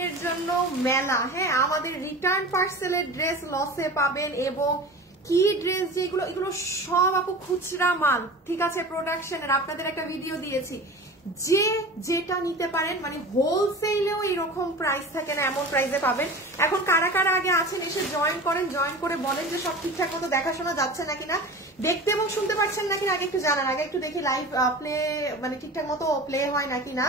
এর জন্য মেলা, হ্যাঁ আমাদের রিটার্ন পার্সেলের ড্রেস লসে পাবেন এবং কি ড্রেস যেগুলো এগুলো সব আপু খুচরা মাল, ঠিক আছে, প্রোডাকশনের আপনাদের একটা ভিডিও দিয়েছি, যে যেটা নিতে পারেন, মানে হোলসেলেও এরকম প্রাইস থাকে না, এমন প্রাইসে পাবেন। এখন কারা কারা আগে আছেন এসে জয়েন করেন, জয়েন করে বলেন যে সব ঠিকঠাক মতো দেখাশোনা যাচ্ছে নাকি না, দেখতে এবং শুনতে পাচ্ছেন নাকি আগে একটু জানান, আগে একটু দেখি লাইভ প্লে মানে ঠিকঠাক মতো প্লে হয় নাকি না,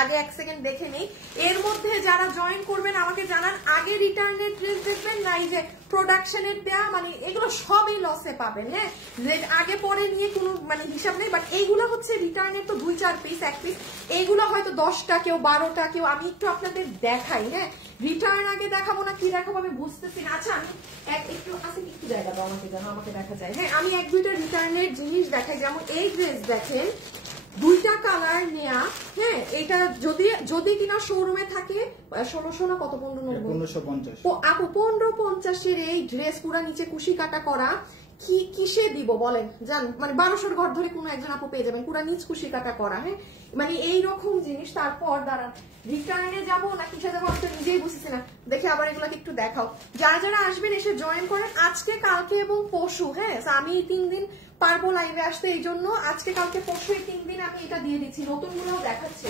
আগে এক সেকেন্ড দেখে নেই। এর মধ্যে যারা জয়েন করবেন আমাকে জানান, আগে রিটার্নের ড্রেস দেখবেন না এই যে প্রোডাকশনের দেয়া, মানে এগুলো সবই লসে পাবেন, হ্যাঁ আগে পরে নিয়ে কোনো মানে হিসাব নেই, বাট এইগুলো হচ্ছে রিটার্নের তো 2-4 পিস 1 পিস, এইগুলো হয়তো 10টা কেউ 12টা কেউ, আমি একটু আপনাদের দেখাই, হ্যাঁ রিটার্ন আগে দেখাবো না কি দেখাবো আমি বুঝতেছি না। আচ্ছা আমি একটু আছে একটু জায়গা দাও আমাকে, যেন আমাকে দেখা যায়, হ্যাঁ আমি 1-2টা রিটার্নের জিনিস দেখাই। যেমন এই ড্রেস দেখেন, 2টা কালার নেয়া, হ্যাঁ এটা যদি কিনা শোরুমে থাকে 1600 না কত 1550 আপু 1550 এই ড্রেস পুরা নিচে কুশি কাটা করা, কি কিসে দিব বলেন জান, মানে 1200 ঘর ধরে কোনো একজন আপু পেয়ে যাবেন পুরা নিচ কুশি কাটা করা, হ্যাঁ মানে এইরকম জিনিস। তারপর দাঁড়ান রিটার্নে যাবো না কিসে যাবো আমি তো নিজেই বুঝতেছি না, দেখে আবার এগুলাকে একটু দেখাও। যারা যারা আসবেন এসে জয়েন করেন আজকে কালকে এবং পরশু, হ্যাঁ আমি 3 দিন পারবো লাইভে আসতে, এই জন্য আজকে কালকে পরশু এই 3 দিন আমি এটা দিয়ে দিচ্ছি, নতুন গুলোও দেখাচ্ছি,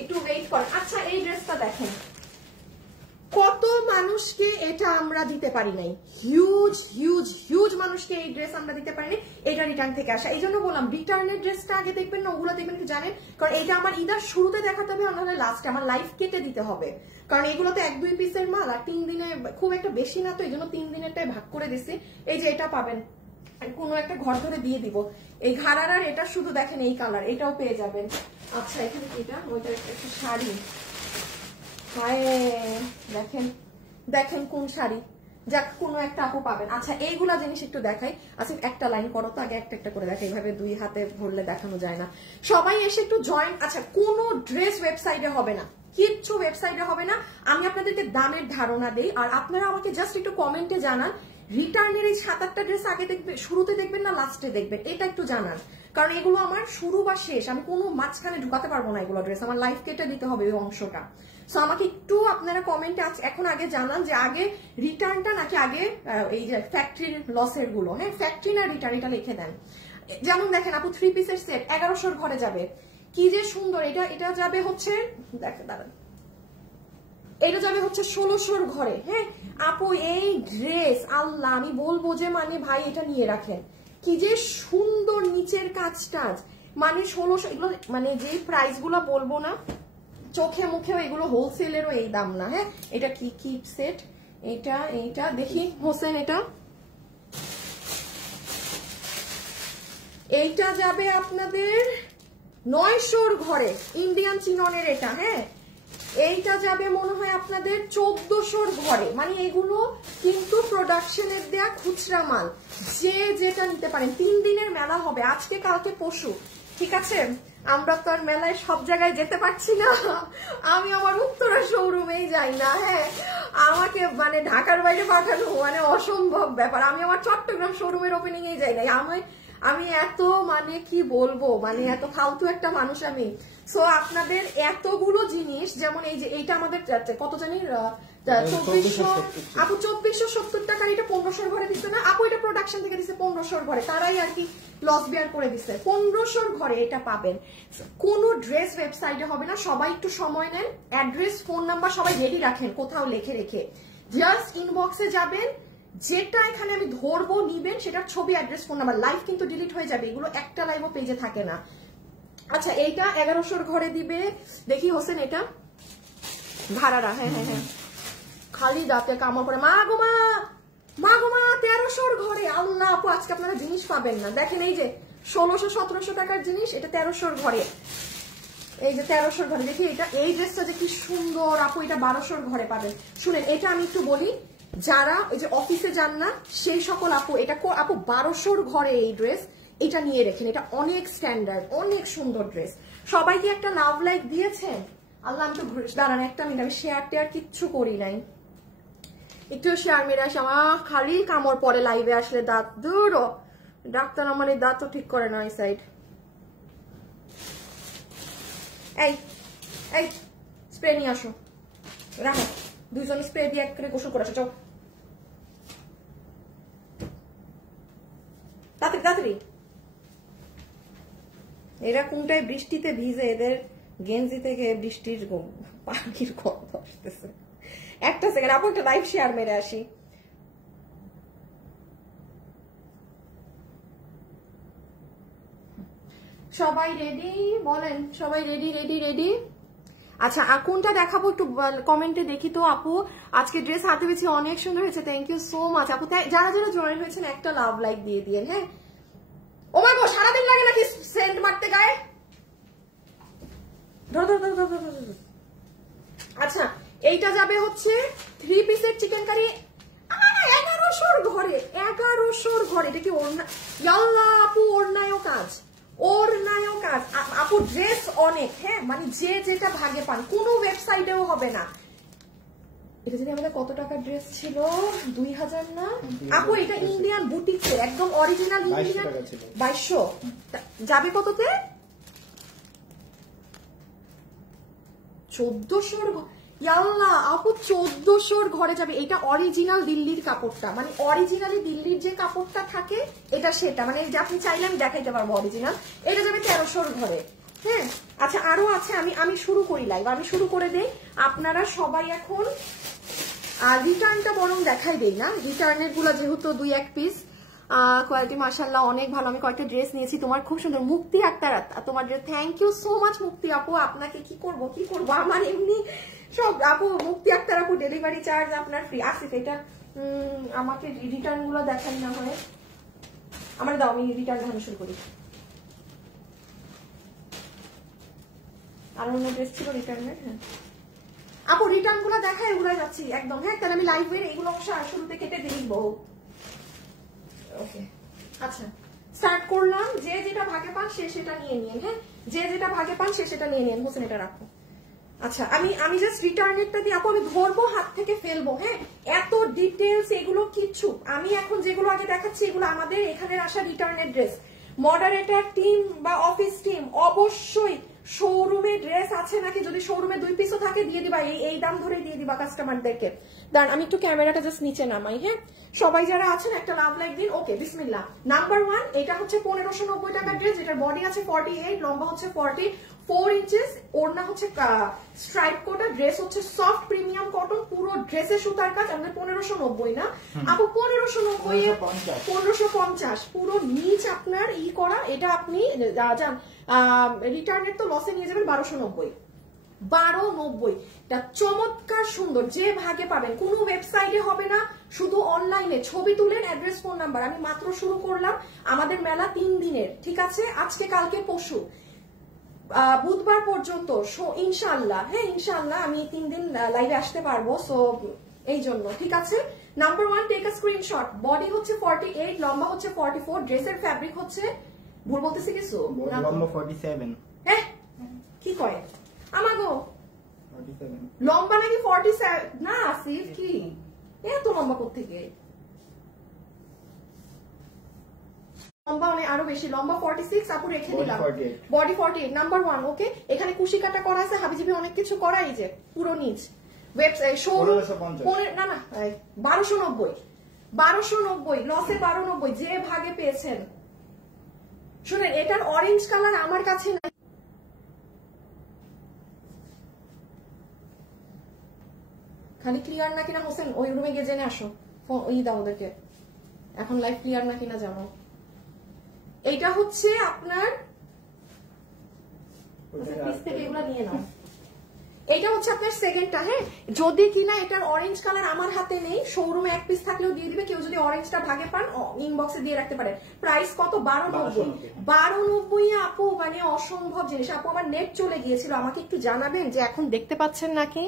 একটু ওয়েট করেন। আচ্ছা এই ড্রেসটা দেখেন, কত মানুষকে এটা আমরা দিতে পারি নাই, হিউজ হিউজ হিউজ মানুষকে এই ড্রেস আমরা দিতে পারিনি, এটা রিটার্ন থেকে আসা। এই জন্য বললাম রিটার্নের ড্রেসটা আগে দেখবেন না, ওগুলো দেখবেন কি জানেন, কারণ এটা আমার ইদার শুরুতে দেখাতে হবে, নাহলে লাস্টে আমার লাইফ কেটে দিতে হবে, কারণ এগুলো তো 1-2 পিসের মাল আর 3 দিনে খুব একটা বেশি না, তো এই জন্য 3 দিনেরটাই ভাগ করে দিছি। এই যে এটা পাবেন কোনো একটা ঘর ধরে দিয়ে দিব, এই ঘাড়ার এটা শুধু দেখেন এই কালার, এটাও পেয়ে যাবেন। আচ্ছা এখানে এটা ওইটার একটা শাড়ি, দেখেন দেখেন কোন শাড়ি, যাক কোনো একটা আপু পাবেন। আচ্ছা এইগুলা জিনিস একটু দেখাই, আচ্ছা একটা লাইন করো তো আগে, একটা একটা করে দেখাই, এইভাবে 2 হাতে ধরলে দেখানো যায় না, সবাই এসে একটু জয়েন। আচ্ছা কোনো ড্রেস ওয়েবসাইটে হবে না, কিচ্ছু ওয়েবসাইটে হবে না, আমি আপনাদেরকে দামের ধারণা দেই, আর আপনারা আমাকে জাস্ট একটু কমেন্টে জানান রিটার্নের এই 7-8টা ড্রেস আগে দেখবেন, শুরুতে দেখবেন না লাস্টে দেখবেন, এটা একটু জানান, কারণ এগুলো আমার শুরু বা শেষ, আমি কোনো মাঝখানে ঢুকাতে পারবো না এগুলো ড্রেস, আমার লাইফ কেটে দিতে হবে ওই অংশটা। সো আমাকে একটু আপনারা কমেন্টে এখন আগে জানান যে আগে রিটার্নটা নাকি আগে এই যে ফ্যাক্টরির লসের গুলো, হ্যাঁ ফ্যাক্টরি না রিটার্ন, এটা লিখে দেন। যেমন দেখেন আপু 3 পিসের সেট 1100 ঘরে যাবে, কি যে সুন্দর, এটা যাবে হচ্ছে দেখেন দাঁড়ান, এটা যাবে হচ্ছে 1600 ঘরে, হ্যাঁ আপু এই ড্রেস আল্লাহ আমি বলবো যে মানে ভাই এটা নিয়ে রাখেন, কি যে সুন্দর নিচের কাজটা, মানে 1600, এগুলো মানে যে প্রাইস গুলো বলবো না, চোখে মুখেও এগুলো হোলসেলেরও এই দাম না, হ্যাঁ এটা কি কিপ সেট, এটা দেখি হোসেন, এইটা যাবে আপনাদের 900 ঘরে, ইন্ডিয়ান চিননের এটা, হ্যাঁ এইটা যাবে মনে হয় আপনাদের 1400 ঘরে, মানে এগুলো কিন্তু প্রোডাকশনের দেয়া খুচরা মাল, যে যেটা নিতে পারেন। 3 দিনের মেলা হবে, আজকে কালকে পরশু, ঠিক আছে, আমরা তো আর মেলায় সব জায়গায় যেতে পারছি না, আমি আমার উত্তরা শোরুমেই যাই না, হ্যাঁ আমাকে মানে ঢাকার বাইরে পাঠানো মানে অসম্ভব ব্যাপার, আমি আমার চট্টগ্রাম শোরুমের ওপেনিং এ যাই নাই, আমি এত মানে কি বলবো, মানে এত ফালতু একটা মানুষ আমি। সো আপনাদের এতগুলো জিনিস, যেমন এই যে এইটা আমাদের কত জানি 2400 আপু 2470 টাকার, এটা 1500 ঘরে দিচ্ছে না আপু, এটা প্রোডাকশন থেকে দিচ্ছে 1500 ঘরে, তারাই আর কি লস বিয়ার করে দিচ্ছে, 1500 ঘরে এটা পাবেন। কোন ড্রেস ওয়েবসাইটে হবে না, সবাই একটু সময় নেন, অ্যাড্রেস ফোন নাম্বার সবাই রেডি রাখেন কোথাও লেখে রেখে, জাস্ট ইনবক্সে যাবেন, যেটা এখানে আমি ধরবো নিবেন সেটার ছবি অ্যাড্রেস ফোন নাম্বার, লাইভ কিন্তু ডিলিট হয়ে যাবে, এগুলো একটা লাইভও পেজে থাকে না। আচ্ছা এইটা 1100 ঘরে দিবে, দেখি হোসেন এটা ঘাড়ারা, হ্যাঁ হ্যাঁ হ্যাঁ খালি দাঁতে কামড় করে, মা গো মা 1300 ঘরে, আল্লাহ আপু আজকে আপনারা জিনিস পাবেন না, দেখেন এই যে 1600-1700 টাকার জিনিস, এটা 1300 ঘরে, এই যে 1300 ঘরে, দেখি এটা এই ড্রেসটা যে কি সুন্দর আপু, এটা 1200 ঘরে পাবেন। শুনেন এটা আমি একটু বলি, যারা এই যে অফিসে যান না সেই সকল আপু, এটা আপু 1200 ঘরে এই ড্রেস, এটা নিয়ে রেখেন, এটা অনেক স্ট্যান্ডার্ড অনেক সুন্দর ড্রেস। সবাইকে একটা লাভ লাইক দিয়েছেন, আল্লাহ আমি তো দাঁড়ান একটা মিনিট, আমি শেয়ার টেয়ার কিচ্ছু করি নাই, একটু শেয়ার মেরে আসে, আমার খালি কামড় পরে লাইভে আসলে, দাঁত দূর ডাক্তার আমার এই দাঁতও ঠিক করে না এই সাইড, এই স্প্রে নিয়ে আসো, রাখো, দুইজন স্প্রে দিয়ে এক করে গোসল করে আসো, চল তাড়াতাড়ি তাড়াতাড়ি। এরা কোনটায় বৃষ্টিতে ভিজে, এদের গেঞ্জি থেকে বৃষ্টির পাখির গন্ধ আসতেছে। একটা সেকেন্ড আপু, একটা লাইভ শেয়ার মেরে আসি। সবাই রেডি বলেন, সবাই রেডি রেডি রেডি। আচ্ছা কোনটা দেখাবো একটু কমেন্টে দেখি তো আপু। আজকে ড্রেস হাতে পেয়েছি, অনেক সুন্দর হয়েছে, থ্যাংক ইউ সো মাচ আপু। যারা যারা জয়েন হয়েছেন একটা লাভ লাইক দিয়ে দিয়েন। হ্যাঁ ও মা গো, সারাদিন লাগে নাকি সেন্ট মারতে গায়ে? ধরো ধরো ধরো ধরো ধরো। আচ্ছা এইটা যাবে হচ্ছে 3 পিসের চিকেন কারি, 1100 ঘরে, 1100 ঘরে। এটা কি ওড়না? ইয়াল্লা আপু, ওড়নায়ও কাজ, ওড়নায়ও কাজ আপু। ড্রেস অনেক, হ্যাঁ মানে যে যেটা ভাগে পান, কোনো ওয়েবসাইটেও হবে না। এটা যদি আমাদের কত টাকার ড্রেস ছিল? 2000 না আপু? এটা ইন্ডিয়ান বুটিকের একদম অরিজিনাল ইন্ডিয়ান, 2200 যাবে কততে? 1400 ইয়াল্লা আপু, 1400 ঘরে যাবে। এটা অরিজিনাল দিল্লির কাপড়টা, মানে অরিজিনালি দিল্লির যে কাপড়টা থাকে এটা সেটা, মানে যে আপনি চাইলে আমি দেখাইতে পারবো অরিজিনাল। এটা যাবে 1300 ঘরে। হ্যাঁ আচ্ছা আরো আছে, আমি শুরু করি লাইভ, আমি শুরু করে দেই। আপনারা সবাই এখন রিটার্নটা বরং দেখাই দেই না, রিটার্নের গুলো যেহেতু 2-1 পিস। কোয়ালিটি মাশাআল্লাহ অনেক ভালো। আমি কয়েকটা ড্রেস নিয়েছি, তোমার খুব সুন্দর। মুক্তি আক্তার তোমার dress, thank you so much Mukti আপু। আপনাকে কি করব আমার এমনি সব আপু। মুক্তি আক্তার আপু, ডেলিভারি চার্জ আপনার ফ্রি। আসিফ এটা আমাকে রিটার্ন গুলো দেখান না হয়, আমার দাও, আমি রিটার্ন দেখানো শুরু করি। আর অন্য ড্রেস ছিল রিটার্নের। হ্যাঁ আপু রিটার্ন গুলো দেখায়, এগুলো যাচ্ছি একদম। হ্যাঁ তাহলে আমি লাইভ এর এগুলো অবশ্য শুরুতে কেটে দিয়ে দিব। ওকে আচ্ছা স্টার্ট করলাম। যে যেটা ভাগে পান সে সেটা নিয়ে নিন। হ্যাঁ যে যেটা ভাগে পান সে সেটা নিয়ে নিন। হোসেন এটা রাখো। আচ্ছা আমি জাস্ট রিটার্নেরটা দিয়ে আপু আমি ধরবো, হাত থেকে ফেলবো। হ্যাঁ এত ডিটেলস এগুলো কিচ্ছু, আমি এখন যেগুলো আগে দেখাচ্ছি এগুলো আমাদের এখানের আসা রিটার্নের ড্রেস। মডারেটর টিম বা অফিস টিম অবশ্যই শোরুমে ড্রেস আছে নাকি, যদি শোরুমে 2 পিসও থাকে দিয়ে দিবা, এই দাম ধরে দিয়ে দিবা কাস্টমারদেরকে। দাঁড়ান আমি একটু ক্যামেরাটা জাস্ট নিচে নামাই। হ্যাঁ সবাই যারা আছেন একটা লাভ লাইক দিন। ওকে বিসমিল্লাহ। নাম্বার 1 এটা হচ্ছে 1590 টাকার ড্রেস, যেটার বডি আছে 48, লম্বা হচ্ছে 44 ইঞ্চেস, ওড়না হচ্ছে স্ট্রাইপ কোটা, ড্রেস হচ্ছে সফট প্রিমিয়াম কটন, পুরো ড্রেসে সুতার কাজ। আমাদের 1590 না আপু, 1550 পুরো নিচ আপনার ই করা। এটা আপনি যান রিটার্নের তো লসে নিয়ে যাবেন 1290। 1290 এটা চমৎকার সুন্দর, যে ভাগে পাবেন। কোনো ওয়েবসাইটে হবে না, শুধু অনলাইনে ছবি তুলেন, অ্যাড্রেস ফোন নাম্বার। আমি মাত্র শুরু করলাম, আমাদের মেলা 3 দিনের, ঠিক আছে? আজকে কালকে পরশু বুধবার পর্যন্ত ইনশাআল্লাহ। হ্যাঁ ইনশাআল্লাহ আমি 3 দিন লাইভে আসতে পারবো, সো এই জন্য ঠিক আছে। Number 1 take a screenshot. Body হচ্ছে 48, লম্বা হচ্ছে 44, ড্রেসের ফ্যাব্রিক হচ্ছে, ভুল বলতেছি কিছু? লম্বা 47। হ্যাঁ কি কয় আমাগো, লম্বা নাকি 47? না আসিফ কি এত লম্বা কোত্থেকে? লম্বা অনেক আরো বেশি, লম্বা 46 আপু রেখে দিলাম। Body 48 number 1। ওকে এখানে কুশি কাটা করা আছে, হাবিজাবি অনেক কিছু করা। এই যে পুরো নিচ ওয়েবসাইট শোরুম না না 1290 লসে 1290, যে ভাগে পেয়েছেন। শুনেন এটার অরেঞ্জ কালার আমার কাছে নাই, খালি ক্লিয়ার না কিনা হোসেন ওই রুমে গিয়ে জেনে আসো, ওই দাও ওদেরকে এখন লাইভ ক্লিয়ার না কিনা জানো। এইটা হচ্ছে আপনার এগুলা নিয়ে নাও, এইটা হচ্ছে আপনার সেকেন্ডটা। হ্যাঁ যদি কিনা এটার অরেঞ্জ কালার আমার হাতে নেই, শোরুমে 1 পিস থাকলেও দিয়ে দিবে। কেউ যদি অরেঞ্জটা ভাগে পান ইনবক্সে দিয়ে রাখতে পারেন। প্রাইস কত? 1290 আপু, মানে অসম্ভব জিনিস। আপু আমার নেট চলে গিয়েছিল, আমাকে একটু জানাবেন যে এখন দেখতে পাচ্ছেন নাকি।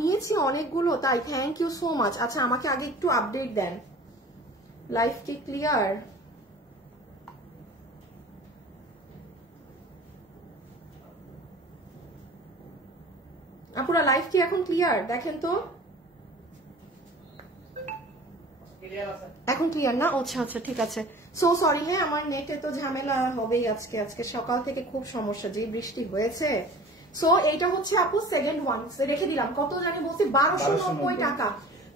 নিয়েছি অনেকগুলো তাই, থ্যাংক ইউ সো মাচ। আচ্ছা আমাকে আগে একটু আপডেট দেন, লাইভ কি ক্লিয়ার? আপুরা লাইভ কি এখন ক্লিয়ার? দেখেন তো এখন ক্লিয়ার না? আচ্ছা আচ্ছা ঠিক আছে, সো সরি। হ্যাঁ আমার নেটে তো ঝামেলা হবেই আজকে, সকাল থেকে খুব সমস্যা, যে বৃষ্টি হয়েছে। সো এইটা হচ্ছে আপু সেকেন্ড ওয়ান, রেখে দিলাম। কত জানি বলছি 1290 টাকা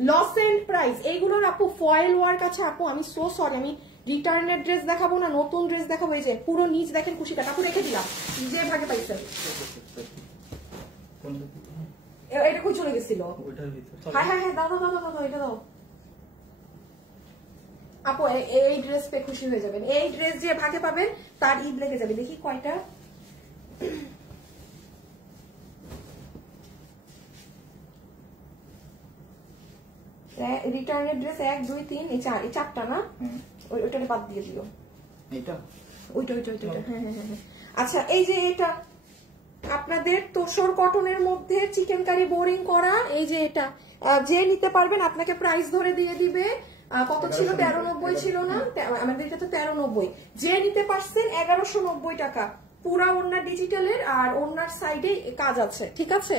লস এন্ড প্রাইস। এইগুলোর আপু ফয়েল ওয়ার্ক আছে আপু, আমি সো সরি, আমি রিটার্নের ড্রেস দেখাবো না, নতুন ড্রেস দেখাবো। এই যে পুরো নিচ দেখেন খুশি কাটা আপু, রেখে দিলাম যে ভাগে পাইছেন। এটা কই চলে গেছিল? হ্যাঁ হ্যাঁ হ্যাঁ, দাও দাও দাও দাও, এটা দাও আপু। এই ড্রেস পে খুশি হয়ে যাবেন, এই ড্রেস যে ভাগে পাবেন তার ঈদ লেগে যাবে। দেখি কয়টা, রিটার্নের ড্রেস 1 2 3 এই 4, এই 4টা না, ওইটা বাদ দিয়ে দিও, এটা ওইটা ওইটা ওইটা। হ্যাঁ হ্যাঁ হ্যাঁ। আচ্ছা এই যে এটা আপনাদের তোষর কটনের মধ্যে চিকেন কারি বোরিং করা, এই যে এটা যে নিতে পারবেন আপনাকে প্রাইস ধরে দিয়ে দিবে। কত ছিল? 1390 ছিল না আমাদের, এটা তো 1390। যে নিতে পারছেন 1190 টাকা, পুরা ওড়না ডিজিটালের, আর ওড়নার সাইডে কাজ আছে, ঠিক আছে।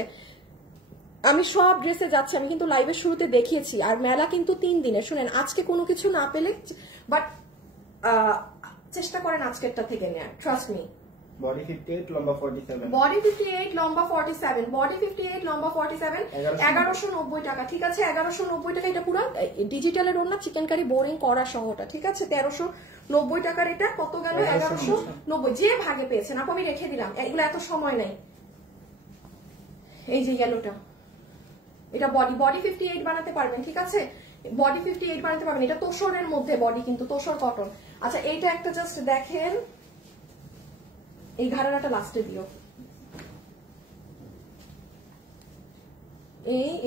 আমি সব ড্রেসে যাচ্ছি, আমি কিন্তু লাইভের শুরুতে দেখিয়েছি। আর মেলা কিন্তু 3 দিনে, শুনেন আজকে কোনো কিছু না পেলে বাট চেষ্টা করেন আজকেরটা থেকে নেয়ার, ট্রাস্ট মি। বডি 58 লম্বা 47, বডি 58 লম্বা 47, বডি 58 লম্বা 47, 1190 টাকা, ঠিক আছে। 1190 টাকা, এটা পুরো ডিজিটালের ওড়না চিকেন কারি বোরিং করা সহটা, ঠিক আছে। 1390 টাকার এটা কত গেল? 1190। যে ভাগে পেয়েছেন আপু আমি রেখে দিলাম, এগুলো এত সময় নাই। এই যে ইয়েলোটা, এটা বডি 58 বানাতে পারবেন, ঠিক আছে। বডি 58 বানাতে পারবেন, এটা তোষরের মধ্যে বডি, কিন্তু তোষর কটন। আচ্ছা এইটা একটা জাস্ট দেখেন, এই ঘাড়াটা লাস্টে দিও,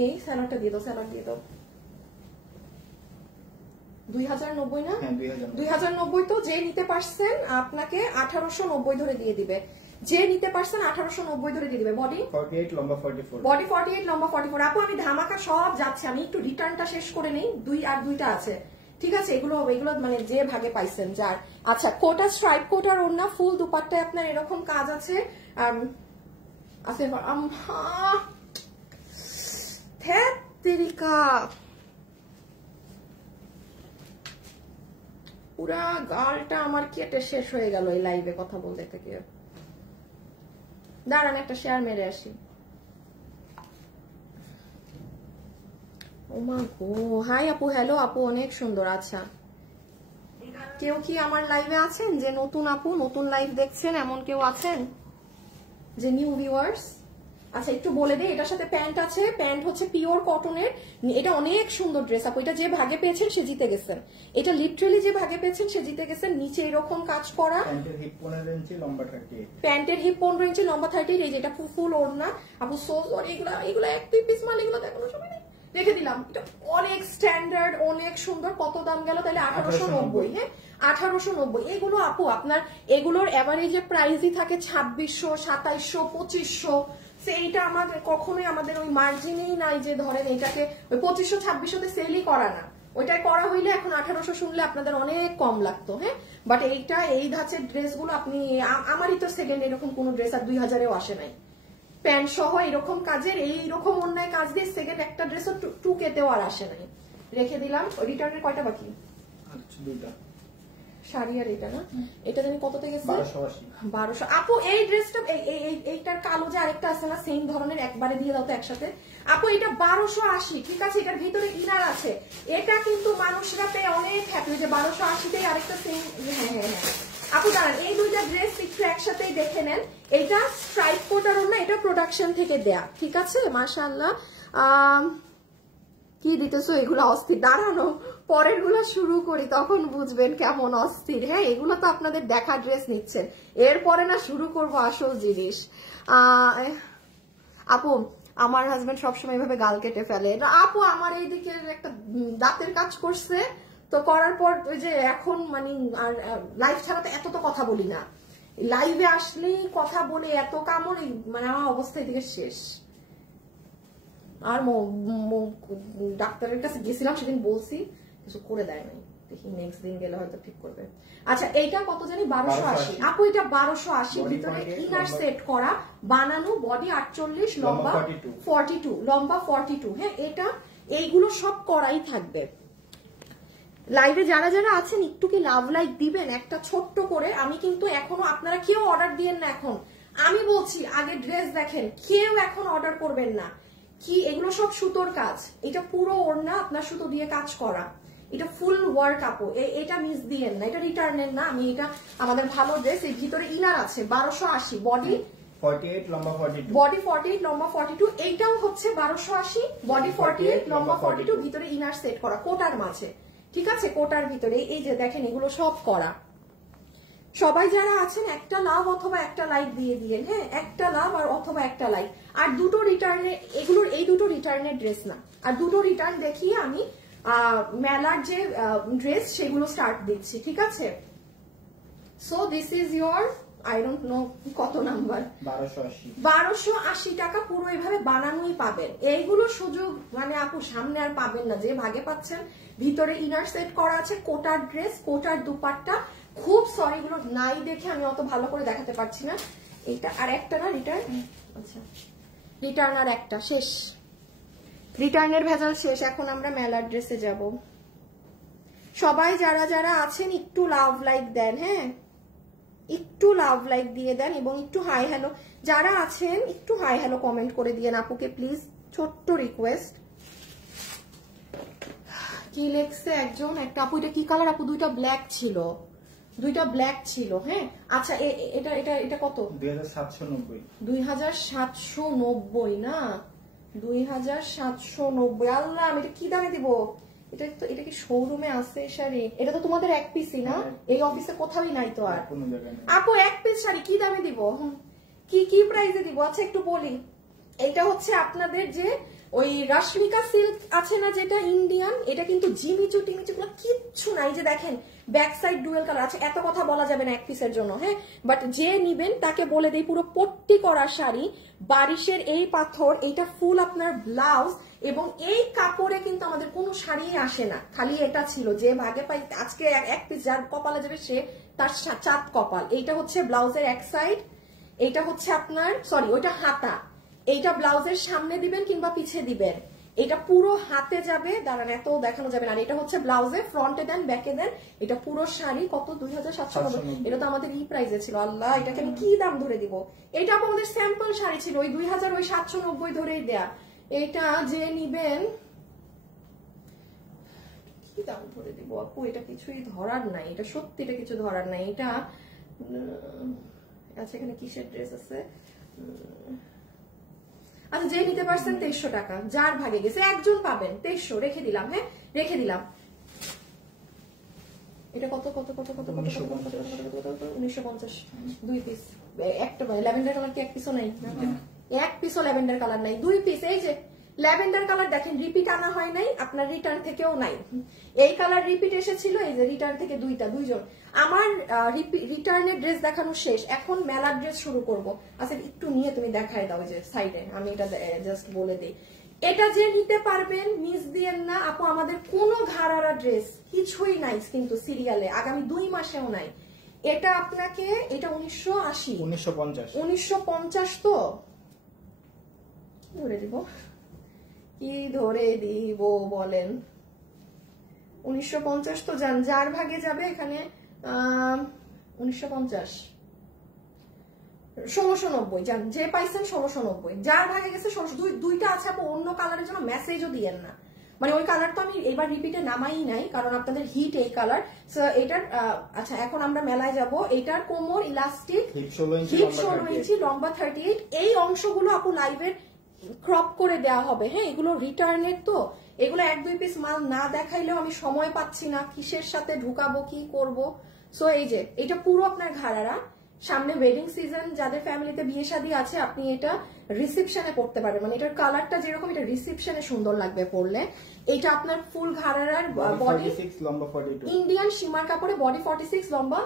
এই স্যালাডটা দিয়ে দাও, স্যালাড দিয়ে দাও। 2090 না? 2090। তো যে নিতে পারছেন আপনাকে 1890 ধরে দিয়ে দিবে, যে নিতে পারছেন 1890 ধরে দিয়ে দিবে। বডি 48 লম্বা 44, বডি 48 লম্বা 44। আপু আমি ধামাকা সব যাচ্ছে, আমি একটু রিটার্নটা শেষ করে নেই, 2 আর 2টা আছে, ঠিক আছে। এগুলো মানে যে ভাগে পাইছেন যার। আচ্ছা কোটা স্ট্রাইপ কোটার ওড়না, ফুল দুপাট্টায় আপনার এরকম কাজ আছে। পুরা গালটা আমার কেটে শেষ হয়ে গেল এই লাইভে কথা বলতে থেকে। দাঁড়ান একটা শেয়ার মেরে আসি। ওমা গো, হাই আপু, হ্যালো আপু, অনেক সুন্দর। আচ্ছা কেউ কি আমার লাইভে আছেন যে নতুন আপু, নতুন লাইভ দেখছেন, এমন কেউ আছেন যে নিউ ভিউয়ার্স? আচ্ছা একটু বলে দেই, এটার সাথে প্যান্ট আছে, প্যান্ট হচ্ছে পিওর কটনের, এটা অনেক সুন্দর ড্রেস আপু। এটা যে ভাগে পেয়েছেন সে জিতে গেছেন, এটা লিটারালি যে ভাগে পেয়েছেন সে জিতে গেছেন। নিচে এরকম কাজ করা, প্যান্টের হিপ 15 ইঞ্চি লম্বা 38, প্যান্টের হিপ 15 ইঞ্চি লম্বা 38। এই যে এটা ফুল ওড়না আপু, সো সরি, এগুলা এক দুই পিস মাল, এগুলো দেখানোর সময় নেই, রেখে দিলাম। এটা অনেক স্ট্যান্ডার্ড, অনেক সুন্দর। কত দাম গেল তাহলে? 1890। হ্যাঁ 1890। এগুলো আপু আপনার এগুলোর এভারেজে প্রাইসই থাকে 2600, 2700, 2500। এইটা আমাদের কখনোই আমাদের ওই মার্জিনেই নাই যে ধরেন এটাকে ওই 2500 2600 সেলই করা না। ওইটাই করা হইলে এখন 1800 শুনলে আপনাদের অনেক কম লাগতো। হ্যাঁ বাট এইটা এই ধাঁচের ড্রেসগুলো আপনি, আমারই তো সেকেন্ড এরকম কোন ড্রেস আর 2000-এও আসে নাই। প্যান্ট সহ এরকম কাজের, এইরকম অন্যায় কাজ দিয়ে সেকেন্ড একটা ড্রেসও 2K-তেও আর আসে নাই। রেখে দিলাম। রিটার্নের কয়টা বাকি? আচ্ছা 2টা শাড়ি। আর এটা না, এটা জানি কততে গেছে? 1280। আপু এই ড্রেসটা, এইটার কালো যে আরেকটা আছে না সেম ধরনের, একবারে দিয়ে দাও তো একসাথে। আপু এটা 1280, ঠিক আছে। এটার ভিতরে ইনার আছে, এটা কিন্তু মানুষরা পেয়ে অনেক হ্যাপি যে 1280-তেই আরেকটা সেম। হ্যাঁ হ্যাঁ হ্যাঁ আপু দাঁড়ান, এই দুইটা ড্রেস একটু একসাথেই দেখে নেন। এটা স্ট্রাইপ কোটার ওড়না, এটা প্রোডাকশন থেকে দেয়া, ঠিক আছে। মাশাআল্লাহ। কি দিতেছো এগুলো? অস্থির। দাঁড়ানো, পরের গুলো শুরু করি তখন বুঝবেন কেমন অস্থির। হ্যাঁ এগুলো তো আপনাদের দেখা ড্রেস নিচ্ছেন, এরপরে না শুরু করবো আসল জিনিস। আপু আমার হাজবেন্ড সবসময় এভাবে গাল কেটে ফেলে। আপু আমার এইদিকে একটা দাঁতের কাজ করছে, তো করার পর ওই যে এখন মানে আর লাইভ ছাড়া তো এত তো কথা বলি না, লাইভে আসলেই কথা বলে এত কামড়, মানে আমার অবস্থা এদিকে শেষ। আর ডাক্তারের কাছে গেছিলাম সেদিন, বলছি কিছু করে দেয় নাই, দেখি নেক্সট দিন গেলে হয়তো ঠিক করবে। আচ্ছা এইটা কত জানি? 1280। আপু এটা 1280, ভিতরে ইনার সেট করা, বানানো, বডি 48 লম্বা 42, লম্বা 42। হ্যাঁ এটা এইগুলো সব করাই থাকবে। লাইভে যারা যারা আছেন একটু কি লাভ লাইক দিবেন একটা ছোট্ট করে। আমি কিন্তু এখনো, আপনারা কেউ অর্ডার দিয়েন না এখন, আমি বলছি আগে ড্রেস দেখেন, কেউ এখন অর্ডার করবেন না। কি এগুলো সব সুতোর কাজ, এটা পুরো ওড়না আপনার সুতো দিয়ে কাজ করা, এটা ফুল ওয়ার্ক আপু, এটা মিস দিয়েন না, এটা রিটার্নের না। আমি এটা আমাদের ভালো ড্রেস, এর ভিতরে ইনার আছে 1280, বডি 48 লম্বা 42, বডি 48 লম্বা 42, এইটাও হচ্ছে 1280, বডি 48 লম্বা 42, ভিতরে ইনার সেট করা কোটার মাঝে, ঠিক আছে, কোটার ভিতরে। এই যে দেখেন এগুলো সব করা। সবাই যারা আছেন একটা লাভ অথবা একটা লাইক দিয়ে দিলেন, হ্যাঁ, একটা লাভ আর অথবা একটা লাইক। আর দুটো রিটার্নে, এগুলোর এই দুটো রিটার্নের ড্রেস না, আর দুটো রিটার্ন দেখিয়ে আমি মেলার যে ড্রেস সেগুলো স্টার্ট দিচ্ছি, ঠিক আছে। So this is your, I don't know কত নাম্বার, 1280 টাকা পুরো এভাবে বানানোই পাবেন। এইগুলো সুযোগ মানে আপু সামনে আর পাবেন না, যে ভাগে পাচ্ছেন। ভিতরে ইনার সেট করা আছে, কোটার ড্রেস, কোটার দুপাট্টা। খুব সরি এগুলো নাই দেখে আমি অত ভালো করে দেখাতে পারছি না। এটা আর একটা না রিটার্ন, আচ্ছা রিটার্ন আর একটা শেষ, রিটার্নের ভেজাল শেষ। এখন আমরা মেলার ড্রেসে যাব। সবাই যারা যারা আছেন একটু লাভ লাইক দেন, হ্যাঁ, একটু লাভ লাইক দিয়ে দেন এবং একটু হাই হ্যালো যারা আছেন একটু হাই হ্যালো কমেন্ট করে দিয়েন আপুকে প্লিজ, ছোট্ট রিকোয়েস্ট। কি লেখছে একজন, একটা আপু, এটা কি কালার আপু? দুইটা ব্ল্যাক ছিল, দুইটা ব্ল্যাক ছিল, হ্যাঁ। আচ্ছা এটা এটা এটা কত? 2790, 2790 না, 2790। আল্লাহ, আমি এটা কি দামে দিব? এটা তো, এটা কি শোরুমে আছে শাড়ি? এটা তো তোমাদের এক পিসই না, এই অফিসে কোথাওই নাই তো। আর আপু এক পিস শাড়ি কি দামে দিব, কি কি প্রাইসে দিব? আচ্ছা একটু বলি, এটা হচ্ছে আপনাদের যে ওই রশ্মিকা সিল্ক আছে না, যেটা ইন্ডিয়ান, এটা কিন্তু জিমিচু টিমিচু গুলো কিচ্ছু নাই। যে দেখেন ব্যাক সাইড ডুয়েল কালার আছে, এত কথা বলা যাবে না এক পিসের জন্য, হ্যাঁ, বাট যে নিবেন তাকে বলে দেই পুরো পট্টি করা শাড়ি, বারিশের এই পাথর, এইটা ফুল আপনার ব্লাউজ, এবং এই কাপড়ে কিন্তু আমাদের কোনো শাড়ি আসে না, খালি এটা ছিল যে ভাগে পাই। আজকে এক পিস যার কপালে যাবে সে তার চাঁদ কপাল। এইটা হচ্ছে ব্লাউজের এক সাইড, এইটা হচ্ছে আপনার সরি ওইটা হাতা, এইটা ব্লাউজের সামনে দিবেন কিংবা পিছিয়ে দিবেন, এটা পুরো হাতে যাবে, দাঁড়ান এত দেখানো যাবে না। আর এটা হচ্ছে ব্লাউজে ফ্রন্টে দেন ব্যাকে দেন, এটা পুরো শাড়ি কত? 2790। এটা তো আমাদের এই প্রাইসে ছিল। আল্লাহ, এটাকে আমি কি দাম ধরে দিব? এটা আমাদের স্যাম্পল শাড়ি ছিল, ওই 2790 ধরেই দেয়া। এটা যে নিবেন কি দাম ধরে দিব আপু? এটা কিছুই ধরার নাই, এটা সত্যি এটা কিছু ধরার নাই। এটা আচ্ছা এখানে কিসের ড্রেস আছে? আচ্ছা যে নিতে পারছেন 2300 টাকা, যার ভাগে গেছে একজন পাবেন 2300, রেখে দিলাম, হ্যাঁ রেখে দিলাম। এটা কত কত কত কত কত 1950, দুই পিস। একটা ল্যাভেন্ডার কালার কি এক পিসও নাই? এক পিসও ল্যাভেন্ডার কালার নাই, দুই পিস। এই যে ল্যাভেন্ডার কালার দেখেন, রিপিট আনা হয় নাই, আপনার রিটার্ন থেকেও নাই। এই কালার রিপিট এসেছিল, এই যে রিটার্ন থেকে দুইজন। আমার রিটার্নের ড্রেস দেখানো শেষ, এখন মেলার ড্রেস শুরু করব। আচ্ছা একটু নিয়ে তুমি দেখায় দাও, যে সাইডে আমি এটা জাস্ট বলে দিই। এটা যে নিতে পারবেন মিস দিয়েন না আপু, আমাদের কোনো ঘাড়ারা ড্রেস কিছুই নাই কিন্তু সিরিয়ালে, আগামী 2 মাসেও নাই। এটা আপনাকে, এটা 1950 তো ধরে দিব, কি ধরে দিব বলেন? 1950 তো যান, যার ভাগে যাবে এখানে 1950, 1690 যান, যে পাইছেন 1690, যার ভাগে গেছে 1600। দুইটা আছে আপু, অন্য কালারের জন্য মেসেজও দিয়েন না, মানে ওই কালার তো আমি এবার রিপিটে নামাই নাই, কারণ আপনাদের হিট এই কালার। এটার আচ্ছা এখন আমরা মেলায় যাব। এটার কোমর ইলাস্টিক, হিপ 16 ইঞ্চি, লম্বা 38। এই অংশগুলো আপু লাইভের ক্রপ করে দেওয়া হবে, হ্যাঁ, এগুলো রিটার্নের তো, এগুলো 1-2 পিস মাল না দেখাইলেও আমি সময় পাচ্ছি না, কিসের সাথে ঢুকাবো কি করব। সো এই যে এটা পুরো আপনার ঘাড়ারা, সামনে ওয়েডিং সিজন, যাদের ফ্যামিলিতে বিয়ে শাদী আছে আপনি এটা রিসেপশনে পড়তে পারবেন, মানে এটার কালারটা যেরকম এটা রিসেপশনে সুন্দর লাগবে পরলে। এটা আপনার ফুল ঘাড়ার বডি, ইন্ডিয়ান সীমার কাপড়ে বডি 46, লম্বা